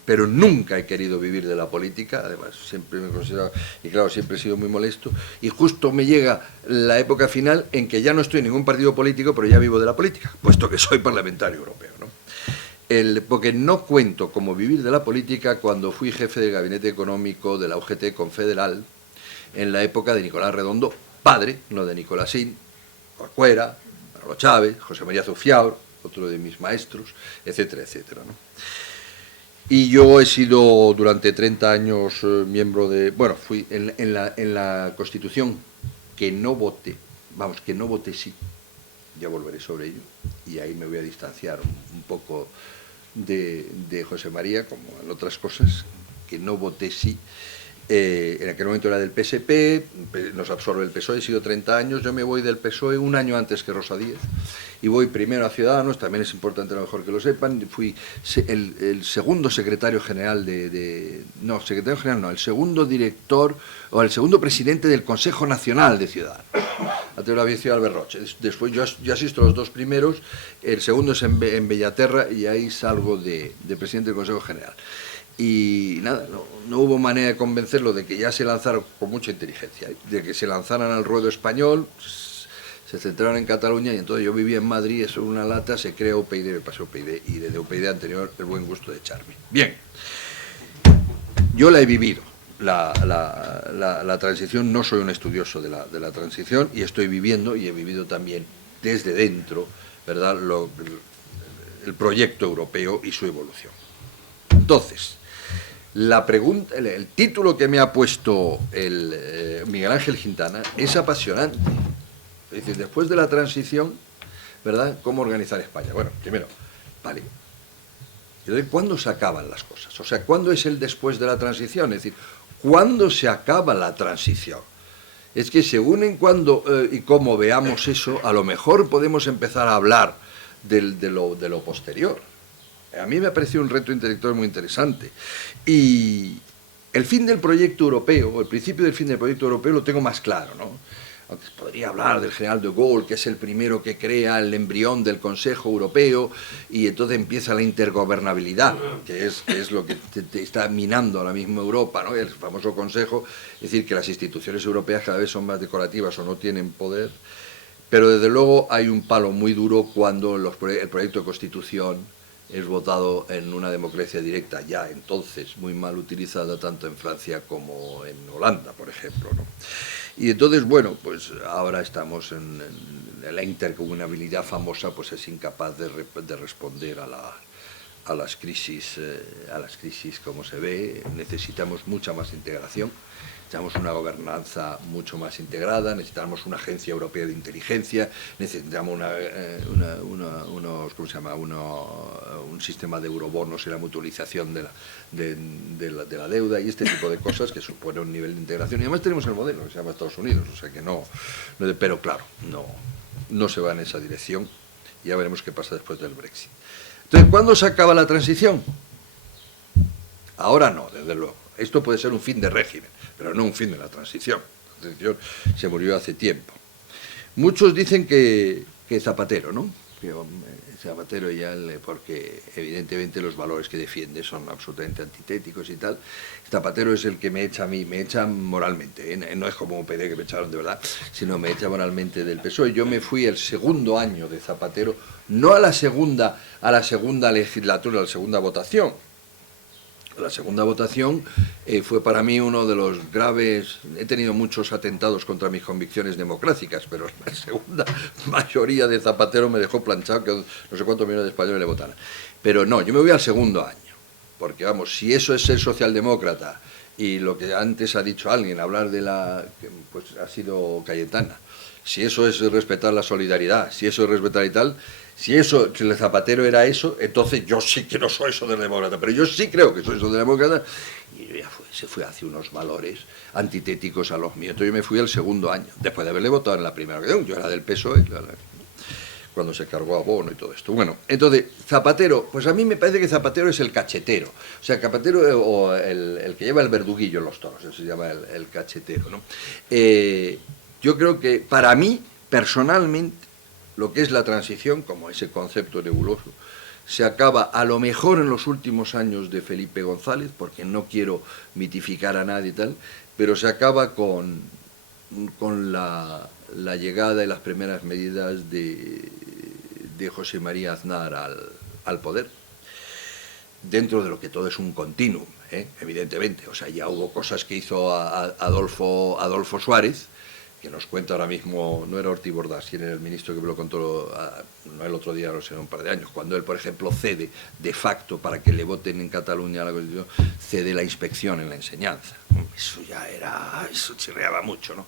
pero nunca he querido vivir de la política. Además siempre me he considerado, y claro, siempre he sido muy molesto, y justo me llega la época final en que ya no estoy en ningún partido político, pero ya vivo de la política, puesto que soy parlamentario europeo, ¿no? Porque no cuento como vivir de la política cuando fui jefe del gabinete económico de la UGT Confederal en la época de Nicolás Redondo, padre, no de Nicolásín, Corcuera, Manolo Chávez, José María Zufiaur, otro de mis maestros, etcétera, etcétera, ¿no? Y yo he sido durante 30 años miembro de... Bueno, fui en la Constitución que no voté, sí, ya volveré sobre ello, y ahí me voy a distanciar un poco de José María, como en otras cosas, que no voté sí. En aquel momento era del PSP, nos absorbe el PSOE, he sido 30 años, yo me voy del PSOE un año antes que Rosa Díez, y voy primero a Ciudadanos, también es importante a lo mejor que lo sepan, fui el segundo secretario general el segundo director, o el segundo presidente del Consejo Nacional de Ciudadanos. Antes lo había sido Albert Roche, después yo asisto a los dos primeros, el segundo es en Bellaterra, y ahí salgo de presidente del Consejo General. Y nada, no hubo manera de convencerlo de que ya se lanzaron, con mucha inteligencia, de que se lanzaran al ruedo español, se centraron en Cataluña, y entonces yo vivía en Madrid, eso era una lata, se creó UPyD, me pasé UPyD, y desde UPyD anterior el buen gusto de echarme. Bien, yo la he vivido, la transición, no soy un estudioso de la transición, y estoy viviendo, y he vivido también desde dentro, ¿verdad?, el proyecto europeo y su evolución. Entonces, la pregunta, el título que me ha puesto Miguel Ángel Quintana es apasionante. Es decir, después de la transición, ¿verdad?, ¿cómo organizar España? Bueno, primero, vale, ¿cuándo se acaban las cosas? O sea, ¿cuándo es el después de la transición? Es decir, ¿cuándo se acaba la transición? Es que según en cuándo y cómo veamos eso, a lo mejor podemos empezar a hablar de lo posterior. A mí me ha parecido un reto intelectual muy interesante. Y el fin del proyecto europeo, el principio del fin del proyecto europeo lo tengo más claro, ¿no? Aunque podría hablar del general de Gaulle, que es el primero que crea el embrión del Consejo Europeo, y entonces empieza la intergobernabilidad, que es lo que te está minando ahora mismo Europa, ¿no? El famoso Consejo, es decir, que las instituciones europeas cada vez son más decorativas o no tienen poder, pero desde luego hay un palo muy duro cuando el proyecto de Constitución es votado en una democracia directa, ya entonces muy mal utilizada tanto en Francia como en Holanda, por ejemplo, ¿no? Y entonces, bueno, pues ahora estamos en la intercomunabilidad famosa, pues es incapaz de responder a las crisis como se ve. Necesitamos mucha más integración, necesitamos una gobernanza mucho más integrada, necesitamos una agencia europea de inteligencia, necesitamos un sistema de eurobonos y la mutualización de la deuda y este tipo de cosas que supone un nivel de integración. Y además tenemos el modelo que se llama Estados Unidos, o sea que pero claro, no se va en esa dirección. Ya veremos qué pasa después del Brexit. Entonces, ¿cuándo se acaba la transición? Ahora no, desde luego. Esto puede ser un fin de régimen, pero no un fin de la transición. La transición se murió hace tiempo. Muchos dicen que Zapatero, ¿no? Que Zapatero porque evidentemente los valores que defiende son absolutamente antitéticos y tal. Zapatero es el que me echa a mí, me echa moralmente, ¿eh? No es como un PD que me echaron de verdad, sino me echa moralmente del PSOE. Yo me fui el segundo año de Zapatero, no a la segunda legislatura, a la segunda votación. La segunda votación fue para mí uno de los graves... He tenido muchos atentados contra mis convicciones democráticas, pero la segunda mayoría de Zapatero me dejó planchado, que no sé cuántos millones de españoles le votaran. Pero no, yo me voy al segundo año, porque vamos, si eso es ser socialdemócrata Y lo que antes ha dicho alguien, hablar de pues ha sido Cayetana. Si eso es respetar la solidaridad, si eso es respetar y tal, si el Zapatero era eso, entonces yo sí que no soy socialdemócrata, pero yo sí creo que soy socialdemócrata. Y ya se fue hacia unos valores antitéticos a los míos. Entonces yo me fui el segundo año, después de haberle votado en la primera ocasión. Yo era del PSOE, cuando se cargó a Bono y todo esto. Bueno, entonces, Zapatero, pues a mí me parece que Zapatero es el cachetero. O sea, Zapatero o el que lleva el verduguillo en los toros, eso se llama el cachetero, ¿no? Yo creo que para mí, personalmente, lo que es la transición, como ese concepto nebuloso, se acaba a lo mejor en los últimos años de Felipe González, porque no quiero mitificar a nadie y tal, pero se acaba con la llegada y las primeras medidas de José María Aznar al poder, dentro de lo que todo es un continuum, evidentemente. O sea, ya hubo cosas que hizo Adolfo Suárez, que nos cuenta ahora mismo, no era Ortiz Bordas, quien era el ministro que me lo contó, no el otro día, no sé, un par de años, cuando él, por ejemplo, cede de facto para que le voten en Cataluña a la Constitución, cede la inspección en la enseñanza. Eso ya era, eso chirreaba mucho, ¿no?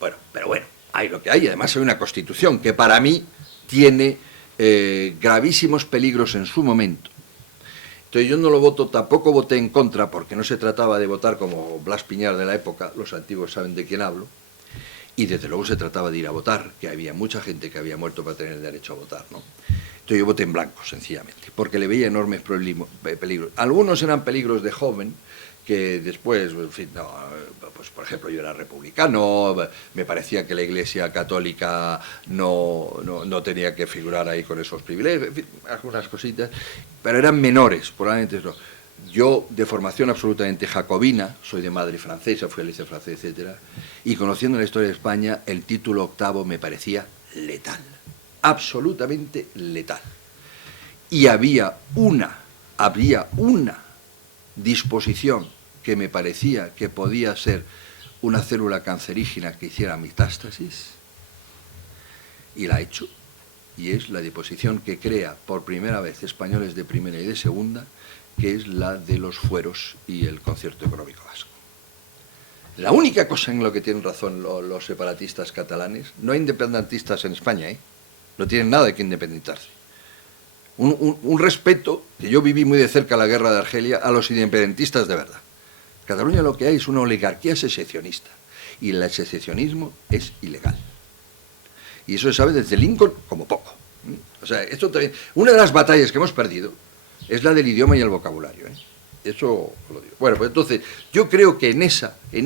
Bueno, pero bueno, hay lo que hay. Además hay una Constitución que para mí tiene gravísimos peligros en su momento. Entonces yo no lo voto, tampoco voté en contra, porque no se trataba de votar como Blas Piñar de la época, los antiguos saben de quién hablo, y desde luego se trataba de ir a votar, que había mucha gente que había muerto para tener el derecho a votar, ¿no? Entonces yo voté en blanco, sencillamente, porque le veía enormes peligros. Algunos eran peligros de joven, que después, en fin, no, pues por ejemplo yo era republicano, me parecía que la Iglesia Católica no tenía que figurar ahí con esos privilegios, en fin, algunas cositas, pero eran menores, probablemente no. Yo, de formación absolutamente jacobina, soy de madre francesa, fui al liceo francés, etc., y conociendo la historia de España, el título octavo me parecía letal, absolutamente letal. Y había una disposición que me parecía que podía ser una célula cancerígena que hiciera metástasis, y la ha hecho, y es la disposición que crea por primera vez españoles de primera y de segunda, que es la de los fueros y el concierto económico vasco. La única cosa en lo que tienen razón los separatistas catalanes, no hay independentistas en España, no tienen nada de que independizarse. Un respeto, que yo viví muy de cerca la guerra de Argelia, a los independentistas de verdad. Cataluña lo que hay es una oligarquía secesionista, y el secesionismo es ilegal. Y eso se sabe desde Lincoln como poco. O sea, esto también, una de las batallas que hemos perdido es la del idioma y el vocabulario. Eso lo digo. Bueno, pues entonces, yo creo que en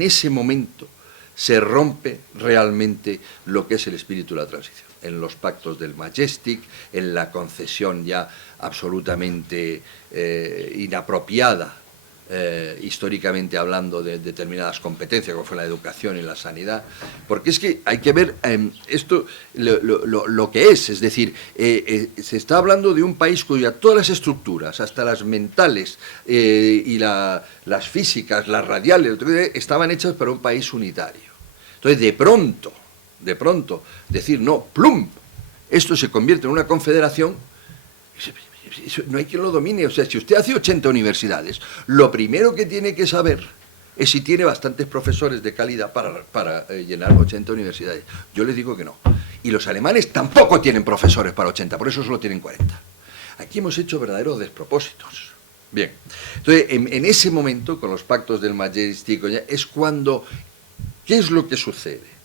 ese momento se rompe realmente lo que es el espíritu de la transición. En los pactos del Majestic, en la concesión ya absolutamente inapropiada, históricamente hablando, de determinadas competencias, como fue la educación y la sanidad, porque es que hay que ver esto, lo que es decir, se está hablando de un país cuya todas las estructuras, hasta las mentales y las físicas, las radiales, estaban hechas para un país unitario. Entonces, de pronto, decir, no, plum, esto se convierte en una confederación. No hay quien lo domine. O sea, si usted hace 80 universidades, lo primero que tiene que saber es si tiene bastantes profesores de calidad para llenar 80 universidades. Yo les digo que no. Y los alemanes tampoco tienen profesores para 80, por eso solo tienen 40. Aquí hemos hecho verdaderos despropósitos. Bien, entonces en ese momento, con los pactos del Majestic, es cuando, ¿qué es lo que sucede?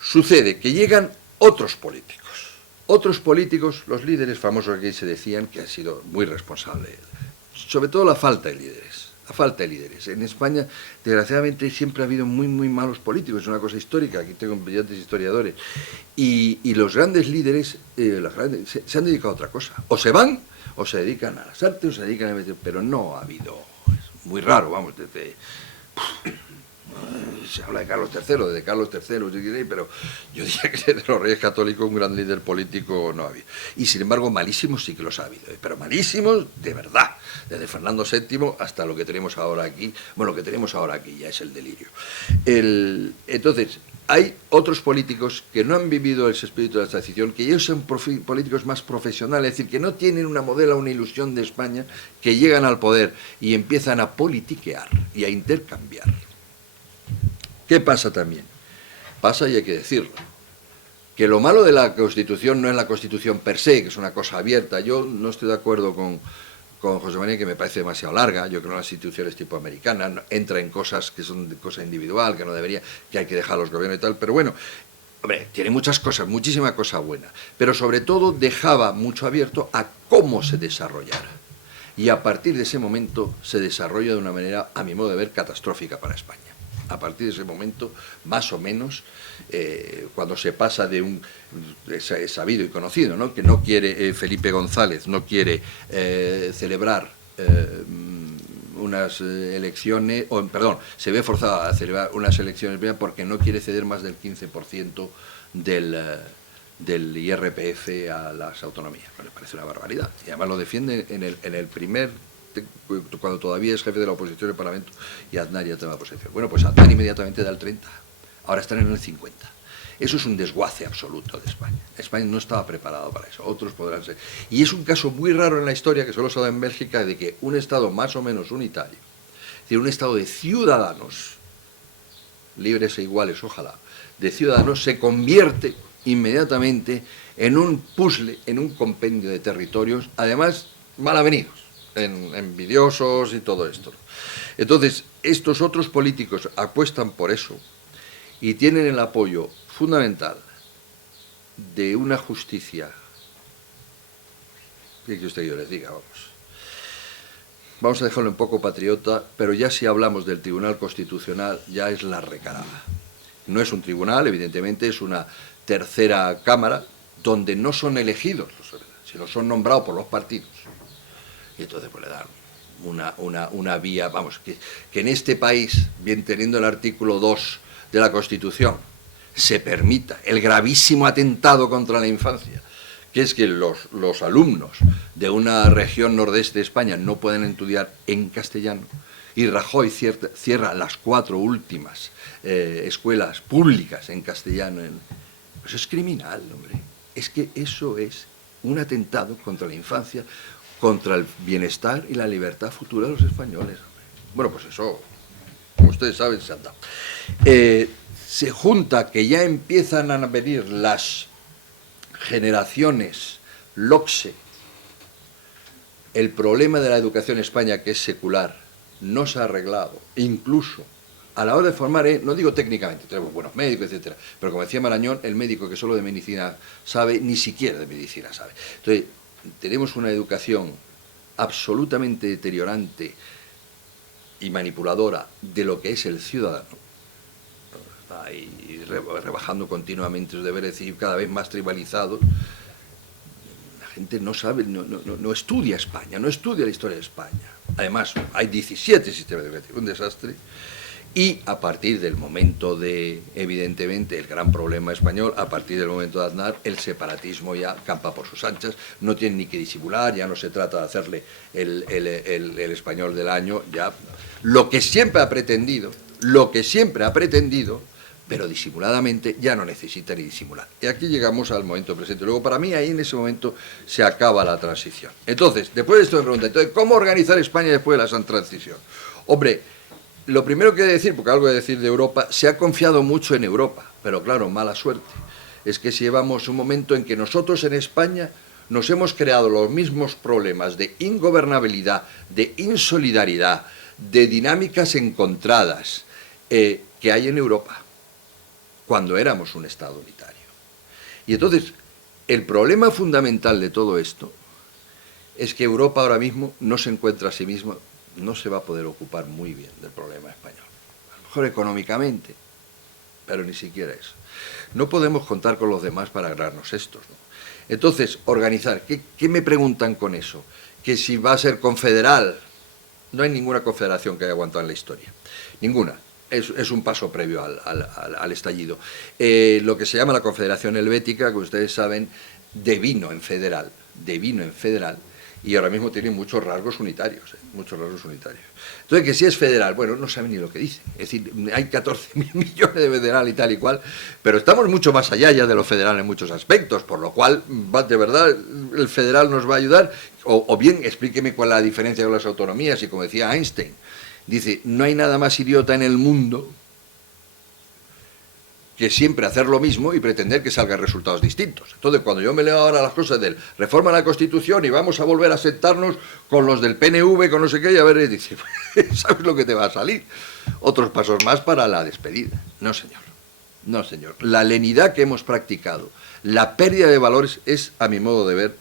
Sucede que llegan otros políticos. Otros políticos, los líderes famosos que se decían, que han sido muy responsables, sobre todo la falta de líderes. En España, desgraciadamente, siempre ha habido muy, muy malos políticos, es una cosa histórica, aquí tengo brillantes historiadores, y los grandes líderes se han dedicado a otra cosa, o se van, o se dedican a las artes, o se dedican a... pero no ha habido, es muy raro, vamos, desde... Se habla de Carlos III, pero yo diría que de los reyes católicos un gran líder político no ha habido. Y sin embargo, malísimos sí que los ha habido, pero malísimos de verdad, desde Fernando VII hasta lo que tenemos ahora aquí. Bueno, lo que tenemos ahora aquí ya es el delirio. Entonces, hay otros políticos que no han vivido ese espíritu de la transición, que ellos son políticos más profesionales, es decir, que no tienen una modela, una ilusión de España, que llegan al poder y empiezan a politiquear y a intercambiar. ¿Qué pasa también? Pasa, y hay que decirlo, que lo malo de la Constitución no es la Constitución per se, que es una cosa abierta. Yo no estoy de acuerdo con José María, que me parece demasiado larga. Yo creo que las instituciones tipo americana entra en cosas que son de cosa individual, que no debería, que hay que dejar a los gobiernos y tal, pero bueno, hombre, tiene muchas cosas, muchísima cosa buena, pero sobre todo dejaba mucho abierto a cómo se desarrollara. Y a partir de ese momento se desarrolla de una manera, a mi modo de ver, catastrófica para España. A partir de ese momento, más o menos, cuando se pasa de un... Es sabido y conocido, ¿no?, que no quiere Felipe González, no quiere celebrar unas elecciones, se ve forzado a celebrar unas elecciones porque no quiere ceder más del 15% del IRPF a las autonomías. Me parece una barbaridad. Y además lo defiende en el primer... cuando todavía es jefe de la oposición en el Parlamento, y Aznar ya toma posesión. Bueno, pues Aznar inmediatamente da el 30%, ahora están en el 50%. Eso es un desguace absoluto de España. España no estaba preparado para eso, otros podrán ser. Y es un caso muy raro en la historia, que solo se da en Bélgica, de que un Estado más o menos unitario, es decir, un Estado de ciudadanos, libres e iguales, ojalá, de ciudadanos, se convierte inmediatamente en un puzzle, en un compendio de territorios, además mal avenidos, envidiosos y todo esto. Entonces, estos otros políticos apuestan por eso y tienen el apoyo fundamental de una justicia. ¿Qué quiere usted que yo les diga? Vamos a dejarlo un poco patriota, pero ya si hablamos del Tribunal Constitucional, ya es la recarada. No es un tribunal, evidentemente, es una tercera cámara donde no son elegidos, sino son nombrados por los partidos. Y entonces pues le dan una vía, vamos, que en este país, bien teniendo el artículo 2 de la Constitución, se permita el gravísimo atentado contra la infancia, que es que los alumnos de una región nordeste de España no pueden estudiar en castellano, y Rajoy cierra las 4 últimas escuelas públicas en castellano. Pues es criminal, hombre. Es que eso es un atentado contra la infancia, contra el bienestar y la libertad futura de los españoles. Bueno, pues eso, como ustedes saben, se han dado. Se junta que ya empiezan a venir las generaciones LOCSE, el problema de la educación en España, que es secular, no se ha arreglado, incluso a la hora de formar, no digo técnicamente, tenemos buenos médicos, etcétera, pero como decía Marañón, el médico que solo de medicina sabe, ni siquiera de medicina sabe. Entonces, tenemos una educación absolutamente deteriorante y manipuladora de lo que es el ciudadano. Está ahí rebajando continuamente sus deberes y cada vez más tribalizados. La gente no sabe, no estudia España, no estudia la historia de España. Además, hay 17 sistemas educativos, un desastre. Y a partir del momento de, evidentemente, el gran problema español, a partir del momento de Aznar, el separatismo ya campa por sus anchas, no tiene ni que disimular, ya no se trata de hacerle el español del año, ya lo que siempre ha pretendido, pero disimuladamente ya no necesita ni disimular. Y aquí llegamos al momento presente. Luego, para mí, ahí en ese momento se acaba la transición. Entonces, después de esto me preguntan, entonces, ¿cómo organizar España después de la transición? Hombre, lo primero que he de decir, porque algo he de decir de Europa, se ha confiado mucho en Europa, pero claro, mala suerte. Es que si llevamos un momento en que nosotros en España nos hemos creado los mismos problemas de ingobernabilidad, de insolidaridad, de dinámicas encontradas que hay en Europa, cuando éramos un Estado unitario. Y entonces, el problema fundamental de todo esto es que Europa ahora mismo no se encuentra a sí misma, no se va a poder ocupar muy bien del problema español. A lo mejor económicamente, pero ni siquiera eso. No podemos contar con los demás para ganarnos estos, ¿no? Entonces, organizar. ¿Qué me preguntan con eso? Que si va a ser confederal. No hay ninguna confederación que haya aguantado en la historia. Ninguna. Es un paso previo al estallido. Lo que se llama la Confederación Helvética, que ustedes saben, devino en federal, y ahora mismo tiene muchos rasgos unitarios, muchos rasgos unitarios. Entonces, que si es federal, bueno, no saben ni lo que dice. Es decir, hay 14.000 millones de federal y tal y cual, pero estamos mucho más allá ya de lo federal en muchos aspectos, por lo cual, de verdad, el federal nos va a ayudar. O bien, explíqueme cuál es la diferencia con las autonomías, y como decía Einstein, dice, no hay nada más idiota en el mundo que siempre hacer lo mismo y pretender que salgan resultados distintos. Entonces, cuando yo me leo ahora las cosas del reforma la Constitución y vamos a volver a sentarnos con los del PNV, con no sé qué, y a ver, dice, ¿sabes lo que te va a salir? Otros pasos más para la despedida. No, señor. No, señor. La lenidad que hemos practicado, la pérdida de valores es, a mi modo de ver,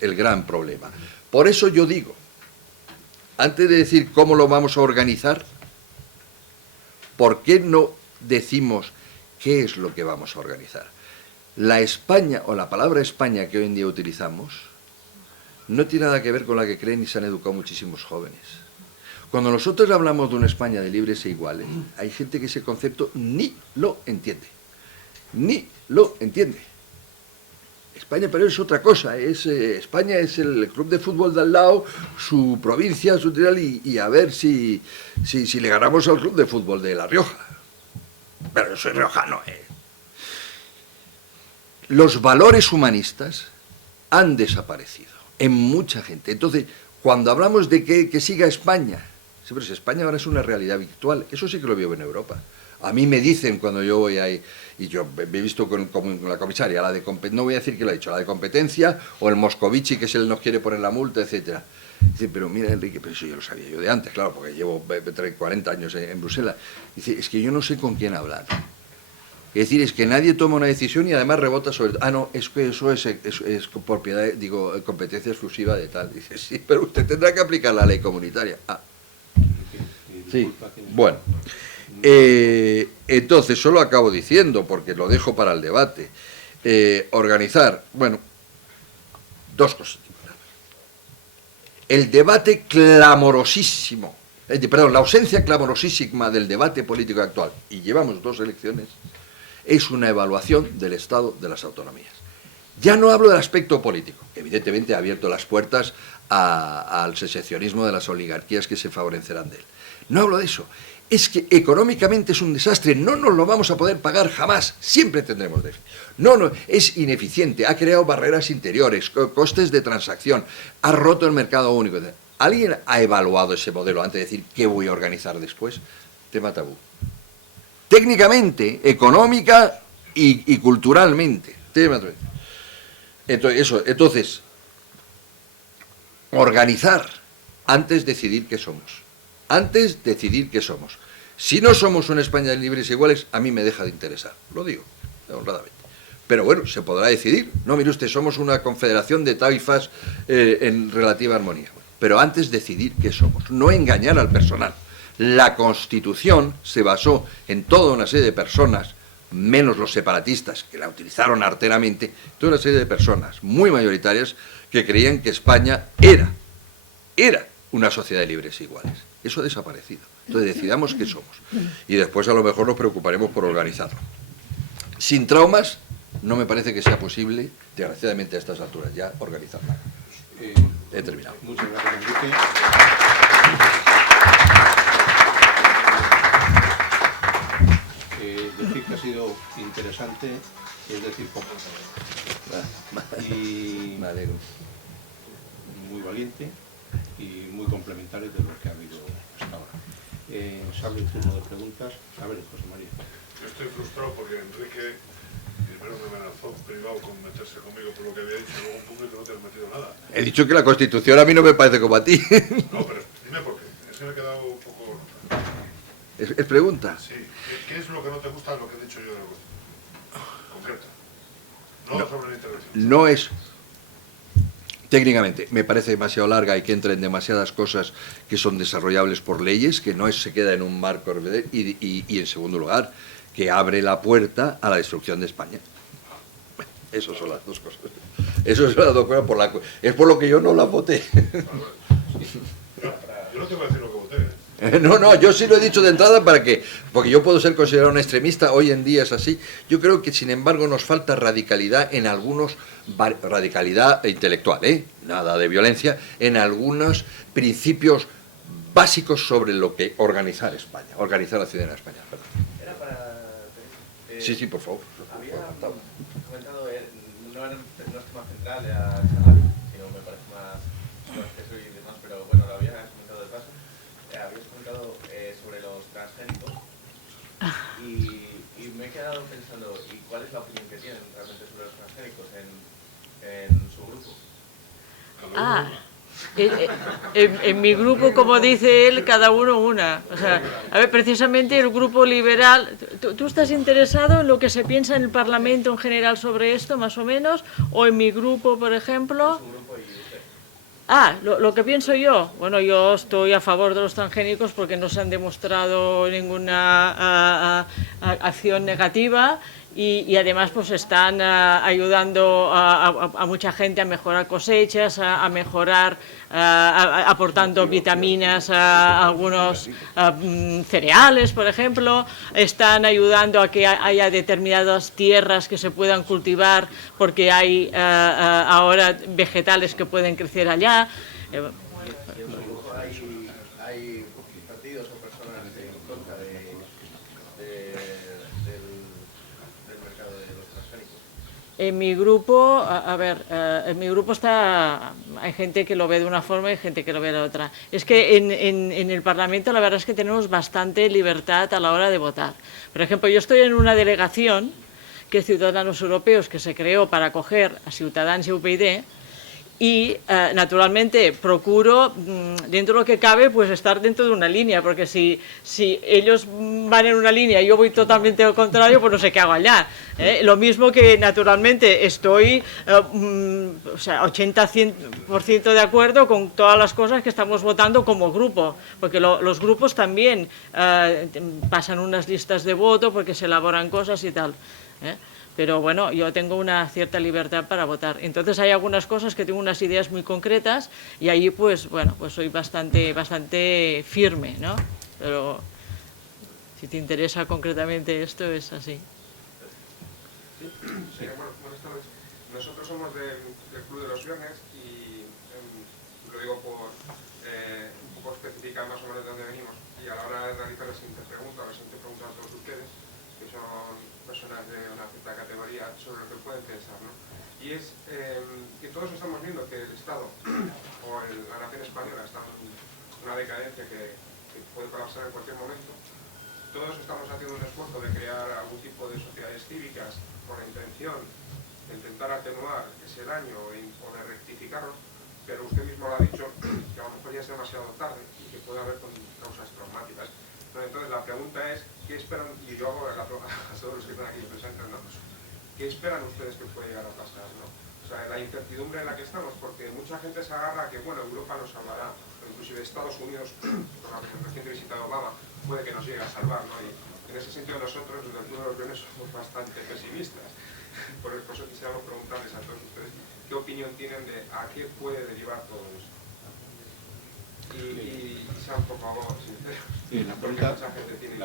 el gran problema. Por eso yo digo, antes de decir cómo lo vamos a organizar, ¿por qué no decimos qué es lo que vamos a organizar? La España, o la palabra España que hoy en día utilizamos, no tiene nada que ver con la que creen y se han educado muchísimos jóvenes. Cuando nosotros hablamos de una España de libres e iguales, hay gente que ese concepto ni lo entiende. Ni lo entiende. España, pero es otra cosa. España es el club de fútbol de al lado, su provincia, su tal, y a ver si le ganamos al club de fútbol de La Rioja. Pero yo soy riojano, Los valores humanistas han desaparecido en mucha gente. Entonces, cuando hablamos de que siga España, sí, pero si España ahora es una realidad virtual, eso sí que lo veo en Europa. A mí me dicen cuando yo voy ahí, y yo me he visto con la comisaria, no voy a decir que lo ha dicho, la de competencia, o el Moscovici, que es el nos quiere poner la multa, etcétera. Dice, pero mira, Enrique, pero eso ya lo sabía yo de antes, claro, porque llevo 40 años en Bruselas. Dice, es que yo no sé con quién hablar. Es decir, es que nadie toma una decisión y además rebota sobre... Ah, no, es que eso es propiedad, digo, competencia exclusiva de tal. Dice, sí, pero usted tendrá que aplicar la ley comunitaria. Ah. Sí, bueno. Entonces, solo acabo diciendo, porque lo dejo para el debate, organizar, bueno, dos cosas. El debate clamorosísimo, perdón, la ausencia clamorosísima del debate político actual, y llevamos 2 elecciones, es una evaluación del estado de las autonomías. Ya no hablo del aspecto político, que evidentemente ha abierto las puertas al secesionismo de las oligarquías que se favorecerán de él. No hablo de eso. Es que económicamente es un desastre, no nos lo vamos a poder pagar jamás, siempre tendremos déficit. No, es ineficiente, ha creado barreras interiores, costes de transacción, ha roto el mercado único. ¿Alguien ha evaluado ese modelo antes de decir qué voy a organizar después? Tema tabú. Técnicamente, económica y culturalmente. Tema tabú. Entonces, organizar, antes decidir qué somos. Antes decidir qué somos. Si no somos una España de libres e iguales, a mí me deja de interesar, lo digo, honradamente. Pero bueno, se podrá decidir. No, mire usted, somos una confederación de taifas en relativa armonía. Pero antes decidir qué somos, no engañar al personal. La Constitución se basó en toda una serie de personas, menos los separatistas, que la utilizaron arteramente, toda una serie de personas muy mayoritarias que creían que España era una sociedad de libres e iguales. Eso ha desaparecido. Entonces decidamos qué somos. Y después a lo mejor nos preocuparemos por organizarlo. Sin traumas, no me parece que sea posible, desgraciadamente a estas alturas ya, organizarla. He terminado. Muchas gracias, Enrique. Decir que ha sido interesante es decir poco. Y me alegro. Muy valiente y muy complementario de lo que ha habido hasta ahora. Se abre el turno de preguntas. A ver, José María. Yo estoy frustrado porque Enrique primero me amenazó privado con meterse conmigo por lo que había dicho, y luego en público no te has metido nada. He dicho que la Constitución a mí no me parece como a ti. No, pero dime por qué. Es que me he quedado un poco... ¿Es pregunta? Sí. ¿Qué es lo que no te gusta de lo que he dicho yo de la Constitución? Concreta. No sobre la intervención. No es... Técnicamente, me parece demasiado larga y que entra en demasiadas cosas que son desarrollables por leyes, que no se queda en un marco, y en segundo lugar, que abre la puerta a la destrucción de España. Bueno, esas son las dos cosas. Eso son las dos cosas es por lo que yo no la voté. Yo no te voy a decir lo que voté. No, yo sí lo he dicho de entrada porque yo puedo ser considerado un extremista, hoy en día es así. Yo creo que, sin embargo, nos falta radicalidad en algunos, radicalidad intelectual, nada de violencia, en algunos principios básicos sobre lo que organizar España, organizar la ciudadanía de España. Perdón. Era para... Sí, por favor. Había comentado, no es tema central de la charla, sino me parece más acceso y demás, pero bueno, lo había comentado de paso. Habías comentado sobre los transgénicos y me he quedado pensando, ¿y cuál es la opinión que tienen realmente sobre los transgénicos en su grupo? En mi grupo, como dice él, cada uno una. O sea, a ver, precisamente el grupo liberal... ¿Tú estás interesado en lo que se piensa en el Parlamento en general sobre esto, más o menos? ¿O en mi grupo, por ejemplo? ¿Su grupo y usted? Lo que pienso yo. Bueno, yo estoy a favor de los transgénicos porque no se han demostrado ninguna acción negativa. Y además pues están ayudando a mucha gente a mejorar cosechas, a mejorar, aportando vitaminas a algunos cereales, por ejemplo. Están ayudando a que haya determinadas tierras que se puedan cultivar porque hay ahora vegetales que pueden crecer allá. Hay partidos o personas en contra del mercado de los transgénicos. En mi grupo, en mi grupo hay gente que lo ve de una forma y gente que lo ve de otra. Es que en el Parlamento la verdad es que tenemos bastante libertad a la hora de votar. Por ejemplo, yo estoy en una delegación que es Ciudadanos Europeos, que se creó para acoger a Ciutadans y UPyD, y naturalmente procuro, dentro de lo que cabe, pues estar dentro de una línea, porque si ellos van en una línea y yo voy totalmente al contrario, pues no sé qué hago allá. Lo mismo que naturalmente estoy 80-100% de acuerdo con todas las cosas que estamos votando como grupo, porque los grupos también pasan unas listas de voto porque se elaboran cosas y tal. Pero bueno, yo tengo una cierta libertad para votar. Entonces hay algunas cosas que tengo unas ideas muy concretas y ahí pues bueno, pues soy bastante firme, ¿no? Pero si te interesa concretamente esto es así. Sí, bueno, buenas tardes. Nosotros somos del Club de los Viernes y lo digo por un poco especificar más o menos de dónde venimos, y a la hora de realizar la siguiente pregunta a todos ustedes, que son personas de una cierta categoría, sobre lo que pueden pensar, ¿no? Y es que todos estamos viendo que el Estado o la nación española está en una decadencia que puede colapsar en cualquier momento. Todos estamos haciendo un esfuerzo de crear algún tipo de sociedades cívicas con la intención de intentar atenuar ese daño o de rectificarlo, pero usted mismo lo ha dicho, que a lo mejor ya es demasiado tarde y que puede haber causas traumáticas. Entonces la pregunta es, ¿qué esperan? Y yo hago a todos los que están aquí presentes, ¿no? ¿Qué esperan ustedes que puede llegar a pasar, ¿no? O sea, la incertidumbre en la que estamos, porque mucha gente se agarra a que, bueno, Europa nos salvará, o inclusive Estados Unidos, con la reciente visita de Obama, puede que nos llegue a salvar, ¿no? Y en ese sentido nosotros, desde el Club de los Viernes, somos bastante pesimistas. Por eso quisiéramos preguntarles a todos ustedes qué opinión tienen de a qué puede derivar todo esto. Y sean, por favor, sinceros. Sí, la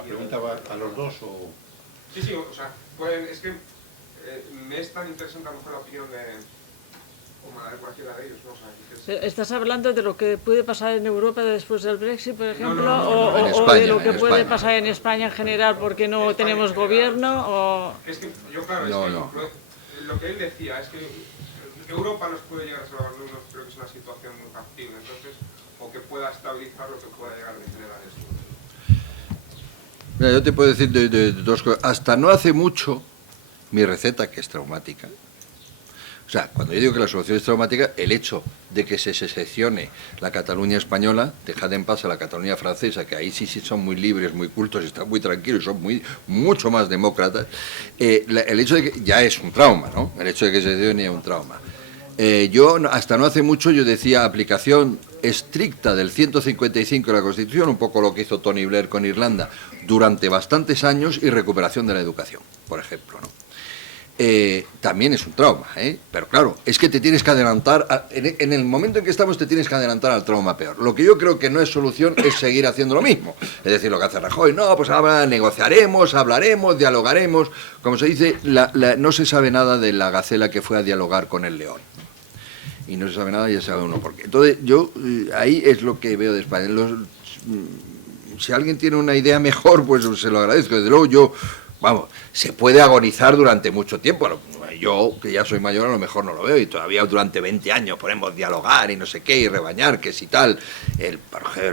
pregunta va a los dos o... Sí, o sea, es que me es tan interesante a lo mejor la opinión de cualquiera de ellos, ¿no? O sea, ¿Estás hablando de lo que puede pasar en Europa después del Brexit, por ejemplo? No, en o España, de lo que en puede España. pasar en España en general porque no España tenemos en general. gobierno? O... Es que yo, claro, lo que él decía es que Europa nos puede llegar a salvar, no creo que es una situación muy factible, entonces, o que pueda estabilizar lo que pueda llegar a generar esto. Mira, yo te puedo decir de dos cosas. Hasta no hace mucho, mi receta, que es traumática. O sea, cuando yo digo que la solución es traumática, el hecho de que se secesione la Cataluña española, dejad en paz a la Cataluña francesa, que ahí sí son muy libres, muy cultos, están muy tranquilos, son mucho más demócratas, el hecho de que ya es un trauma, ¿no? El hecho de que se secesione es un trauma. Yo, hasta no hace mucho, yo decía aplicación estricta del 155 de la Constitución, un poco lo que hizo Tony Blair con Irlanda, durante bastantes años, y recuperación de la educación, por ejemplo, ¿no? también es un trauma, pero claro, es que te tienes que adelantar, en el momento en que estamos te tienes que adelantar al trauma peor. Lo que yo creo que no es solución es seguir haciendo lo mismo, es decir, lo que hace Rajoy, no, pues ahora negociaremos, hablaremos, dialogaremos, como se dice, no se sabe nada de la gacela que fue a dialogar con el león. Y no se sabe nada, ya sabe uno por qué. Entonces, yo, ahí es lo que veo de España. Si alguien tiene una idea mejor, pues se lo agradezco. Desde luego, yo, vamos, se puede agonizar durante mucho tiempo. Yo, que ya soy mayor, a lo mejor no lo veo, y todavía durante 20 años podemos dialogar y no sé qué, y rebañar, que si tal. El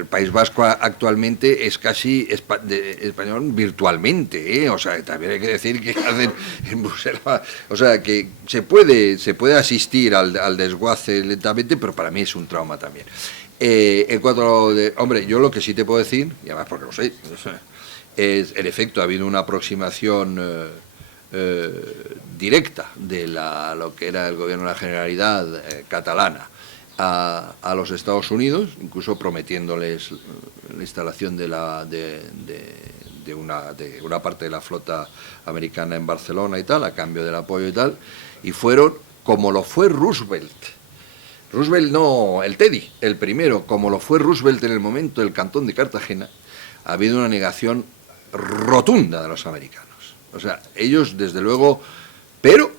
País Vasco actualmente es casi español virtualmente, o sea, también hay que decir que hacen en Bruselas, o sea, que se puede asistir al desguace lentamente, pero para mí es un trauma también. En cuanto de, hombre, yo lo que sí te puedo decir, y además porque lo sé, es, en efecto, ha habido una aproximación directa de lo que era el gobierno de la Generalidad catalana a los Estados Unidos, incluso prometiéndoles la instalación de una parte de la flota americana en Barcelona y tal, a cambio del apoyo y tal, y fueron como lo fue Roosevelt no, el Teddy, el primero, como lo fue Roosevelt en el momento del Cantón de Cartagena. Ha habido una negación rotunda de los americanos. O sea, ellos, desde luego, pero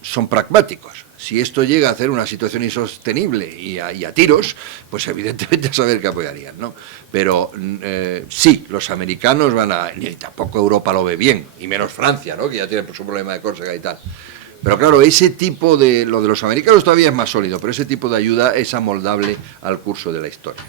son pragmáticos. Si esto llega a hacer una situación insostenible y a tiros, pues evidentemente a saber qué apoyarían, ¿no? Pero sí, los americanos van a... Ni tampoco Europa lo ve bien, y menos Francia, ¿no? Que ya tiene su problema de Córcega y tal. Pero claro, ese tipo de... Lo de los americanos todavía es más sólido, pero ese tipo de ayuda es amoldable al curso de la historia.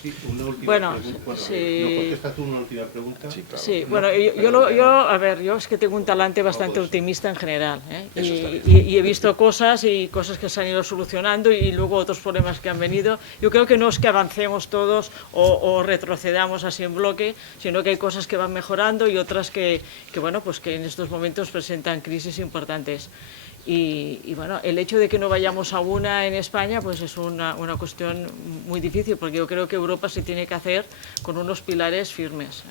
Sí, una última bueno, pregunta. sí. ¿No contestas tú una última pregunta? Sí, claro. Sí, bueno, yo es que tengo un talante bastante optimista en general, Eso y he visto cosas que se han ido solucionando y luego otros problemas que han venido. Yo creo que no es que avancemos todos o retrocedamos así en bloque, sino que hay cosas que van mejorando y otras que bueno, pues que en estos momentos presentan crisis importantes. Y bueno, el hecho de que no vayamos a una en España pues es una cuestión muy difícil, porque yo creo que Europa se tiene que hacer con unos pilares firmes,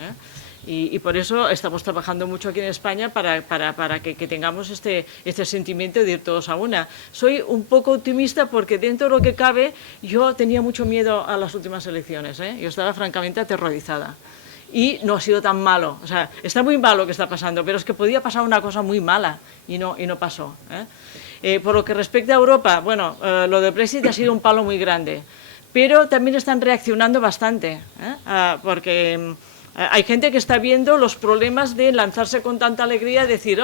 y por eso estamos trabajando mucho aquí en España para que tengamos este sentimiento de ir todos a una. Soy un poco optimista porque dentro de lo que cabe yo tenía mucho miedo a las últimas elecciones, yo estaba francamente aterrorizada. Y no ha sido tan malo, o sea, está muy malo lo que está pasando, pero es que podía pasar una cosa muy mala y no pasó. Por lo que respecta a Europa, bueno, lo del Brexit ha sido un palo muy grande, pero también están reaccionando bastante, porque hay gente que está viendo los problemas de lanzarse con tanta alegría, decir,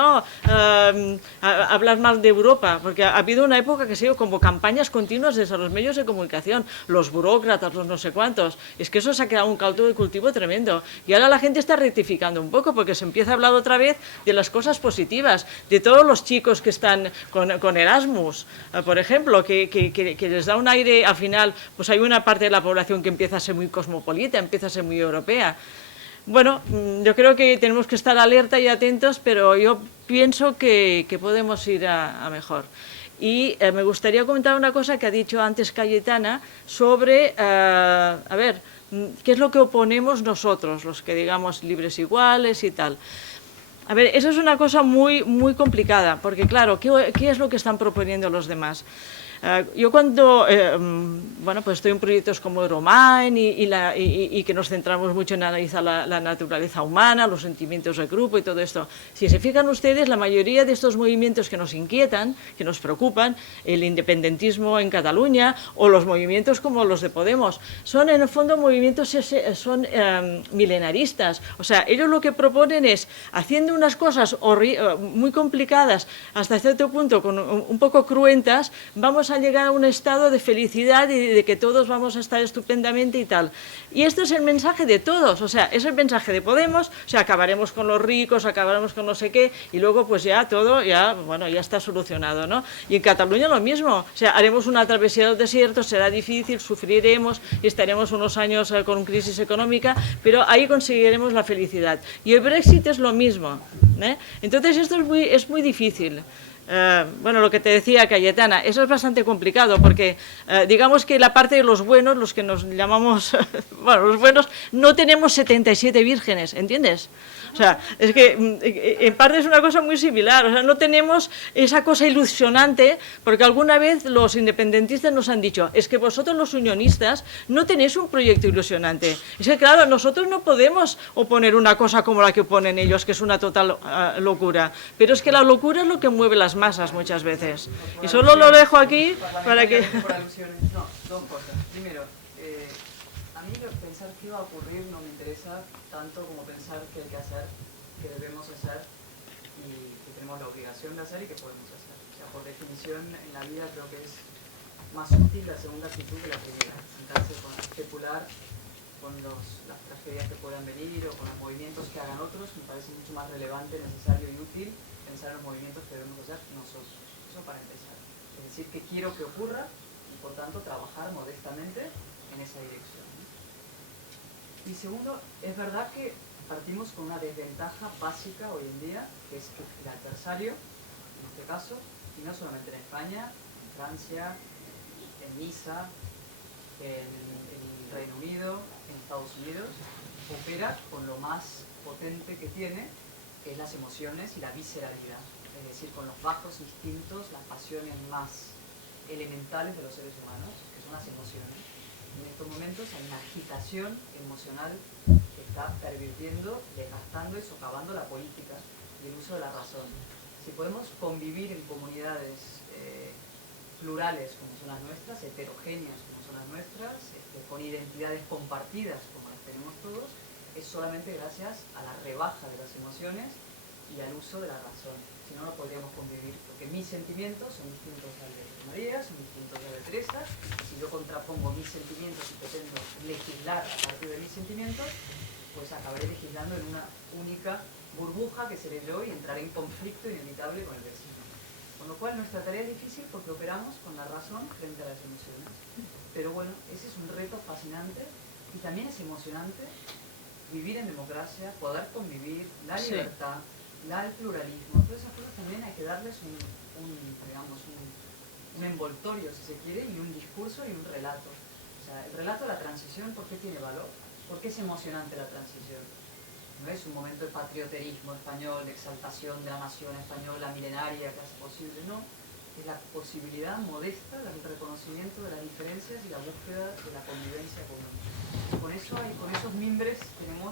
hablar mal de Europa, porque ha habido una época que ha sido como campañas continuas desde los medios de comunicación, los burócratas, los no sé cuántos, es que eso se ha quedado un caldo de cultivo tremendo, y ahora la gente está rectificando un poco, porque se empieza a hablar otra vez de las cosas positivas, de todos los chicos que están con Erasmus, por ejemplo, que les da un aire, al final, pues hay una parte de la población que empieza a ser muy cosmopolita, empieza a ser muy europea. Bueno, yo creo que tenemos que estar alerta y atentos, pero yo pienso que podemos ir a mejor. Y me gustaría comentar una cosa que ha dicho antes Cayetana sobre, a ver, qué es lo que oponemos nosotros, los que digamos libres iguales y tal. A ver, eso es una cosa muy, muy complicada, porque claro, ¿qué es lo que están proponiendo los demás? Yo cuando, bueno, pues estoy en proyectos como Euromine y que nos centramos mucho en analizar la naturaleza humana, los sentimientos de grupo y todo esto. Si se fijan ustedes, la mayoría de estos movimientos que nos inquietan, que nos preocupan, el independentismo en Cataluña o los movimientos como los de Podemos, son en el fondo movimientos milenaristas. O sea, ellos lo que proponen es, haciendo unas cosas muy complicadas, hasta cierto punto un poco cruentas, vamos a llegar a un estado de felicidad y de que todos vamos a estar estupendamente y tal. Y esto es el mensaje de todos, o sea, es el mensaje de Podemos, o sea, acabaremos con los ricos, acabaremos con no sé qué, y luego pues ya todo, bueno, ya está solucionado, ¿no? Y en Cataluña lo mismo, o sea, haremos una travesía del desierto, será difícil, sufriremos y estaremos unos años con crisis económica, pero ahí conseguiremos la felicidad. Y el Brexit es lo mismo, Entonces esto es muy difícil. Bueno, lo que te decía Cayetana, eso es bastante complicado porque digamos que la parte de los buenos, los que nos llamamos, bueno, los buenos, no tenemos 77 vírgenes, ¿entiendes? O sea, es que en parte es una cosa muy similar, o sea, no tenemos esa cosa ilusionante, porque alguna vez los independentistas nos han dicho, es que vosotros los unionistas no tenéis un proyecto ilusionante. Es que claro, nosotros no podemos oponer una cosa como la que oponen ellos, que es una total locura, pero es que la locura es lo que mueve las masas muchas veces. Y solo lo dejo aquí para que... Por alusiones. No, dos cosas. Primero, a mí pensar qué va a ocurrir no me interesa tanto como pensar qué hay que hacer, qué debemos hacer y que tenemos la obligación de hacer y que podemos hacer. O sea, por definición, en la vida creo que es más útil la segunda actitud que la primera. Sentarse con especular con las tragedias que puedan venir o con los movimientos que hagan otros, me parece mucho más relevante, necesario y útil pensar en los movimientos que debemos hacer nosotros. Eso para empezar. Es decir, que quiero que ocurra y por tanto trabajar modestamente en esa dirección. Y segundo, es verdad que partimos con una desventaja básica hoy en día, que es que el adversario, en este caso, y no solamente en España, en Francia, en Niza, en Reino Unido, en Estados Unidos, opera con lo más potente que tiene, que es las emociones y la visceralidad, es decir, con los bajos instintos, las pasiones más elementales de los seres humanos, que son las emociones. En estos momentos hay una agitación emocional que está pervirtiendo, desgastando y socavando la política y el uso de la razón. Si podemos convivir en comunidades plurales como son las nuestras, heterogéneas como son las nuestras, con identidades compartidas como las tenemos todos, es solamente gracias a la rebaja de las emociones y al uso de la razón. Si no, no podríamos convivir, porque mis sentimientos son distintos al de María, son distintos al de Teresa. Si yo contrapongo mis sentimientos y pretendo legislar a partir de mis sentimientos, pues acabaré legislando en una única burbuja que seré yo y entraré en conflicto inevitable con el vecino. Con lo cual nuestra tarea es difícil porque operamos con la razón frente a las emociones. Pero bueno, ese es un reto fascinante y también es emocionante vivir en democracia, poder convivir, la libertad, el pluralismo, todas esas cosas también hay que darles un envoltorio, si se quiere, y un discurso y un relato. O sea, el relato de la transición, ¿por qué tiene valor? ¿Por qué es emocionante la transición? No es un momento de patrioterismo español, de exaltación de la nación española milenaria que hace posible, no. Es la posibilidad modesta del reconocimiento de las diferencias y la búsqueda de la convivencia común. Con esos mimbres tenemos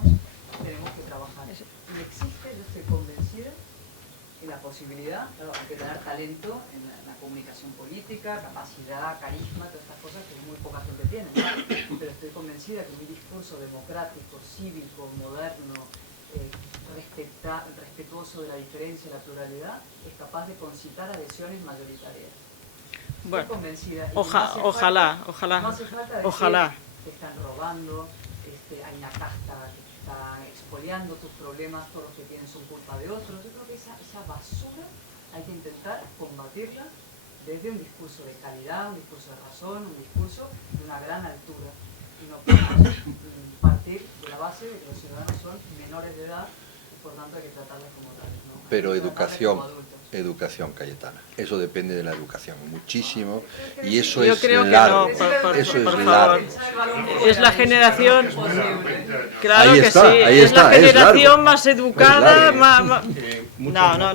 que trabajar. Y existe, yo estoy convencida, que la posibilidad, claro, hay que tener talento en la comunicación política, capacidad, carisma, todas estas cosas que muy poca gente tiene, ¿no? Pero estoy convencida que un discurso democrático, cívico, moderno, respetuoso de la diferencia y la pluralidad, es capaz de concitar adhesiones mayoritarias. Estoy convencida. Ojalá. No hace falta decir que están robando, hay una casta que está expoliando tus problemas, todos los que tienen son culpa de otros. Yo creo que esa basura hay que intentar combatirla desde un discurso de calidad, un discurso de razón, un discurso de una gran altura. Y no podemos partir de la base de que los ciudadanos son menores de edad y por tanto hay que tratarles como tales, ¿no? Pero educación, Cayetana. Eso depende de la educación muchísimo y eso Yo es creo largo. que no, por es favor. Es la generación... Claro ahí que está, sí, ahí es está, la generación largo. más educada,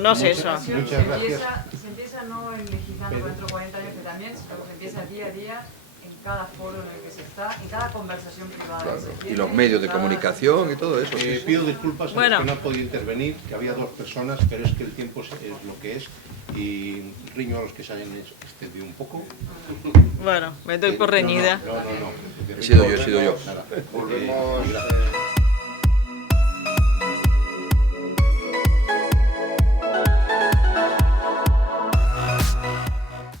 no es eso. Muchas gracias. Se empieza no en legislando dentro de 40 años, que también, sino que se empieza día a día en cada foro en el que se está, en cada conversación privada que se tiene. Y los medios de comunicación y todo eso. Pido disculpas a Bueno. los que no han podido intervenir, que había dos personas, pero es que el tiempo es lo que es y riño a los que se hayan extendido un poco. Bueno, me doy por reñida. No. He sido yo. Nada. Volvemos.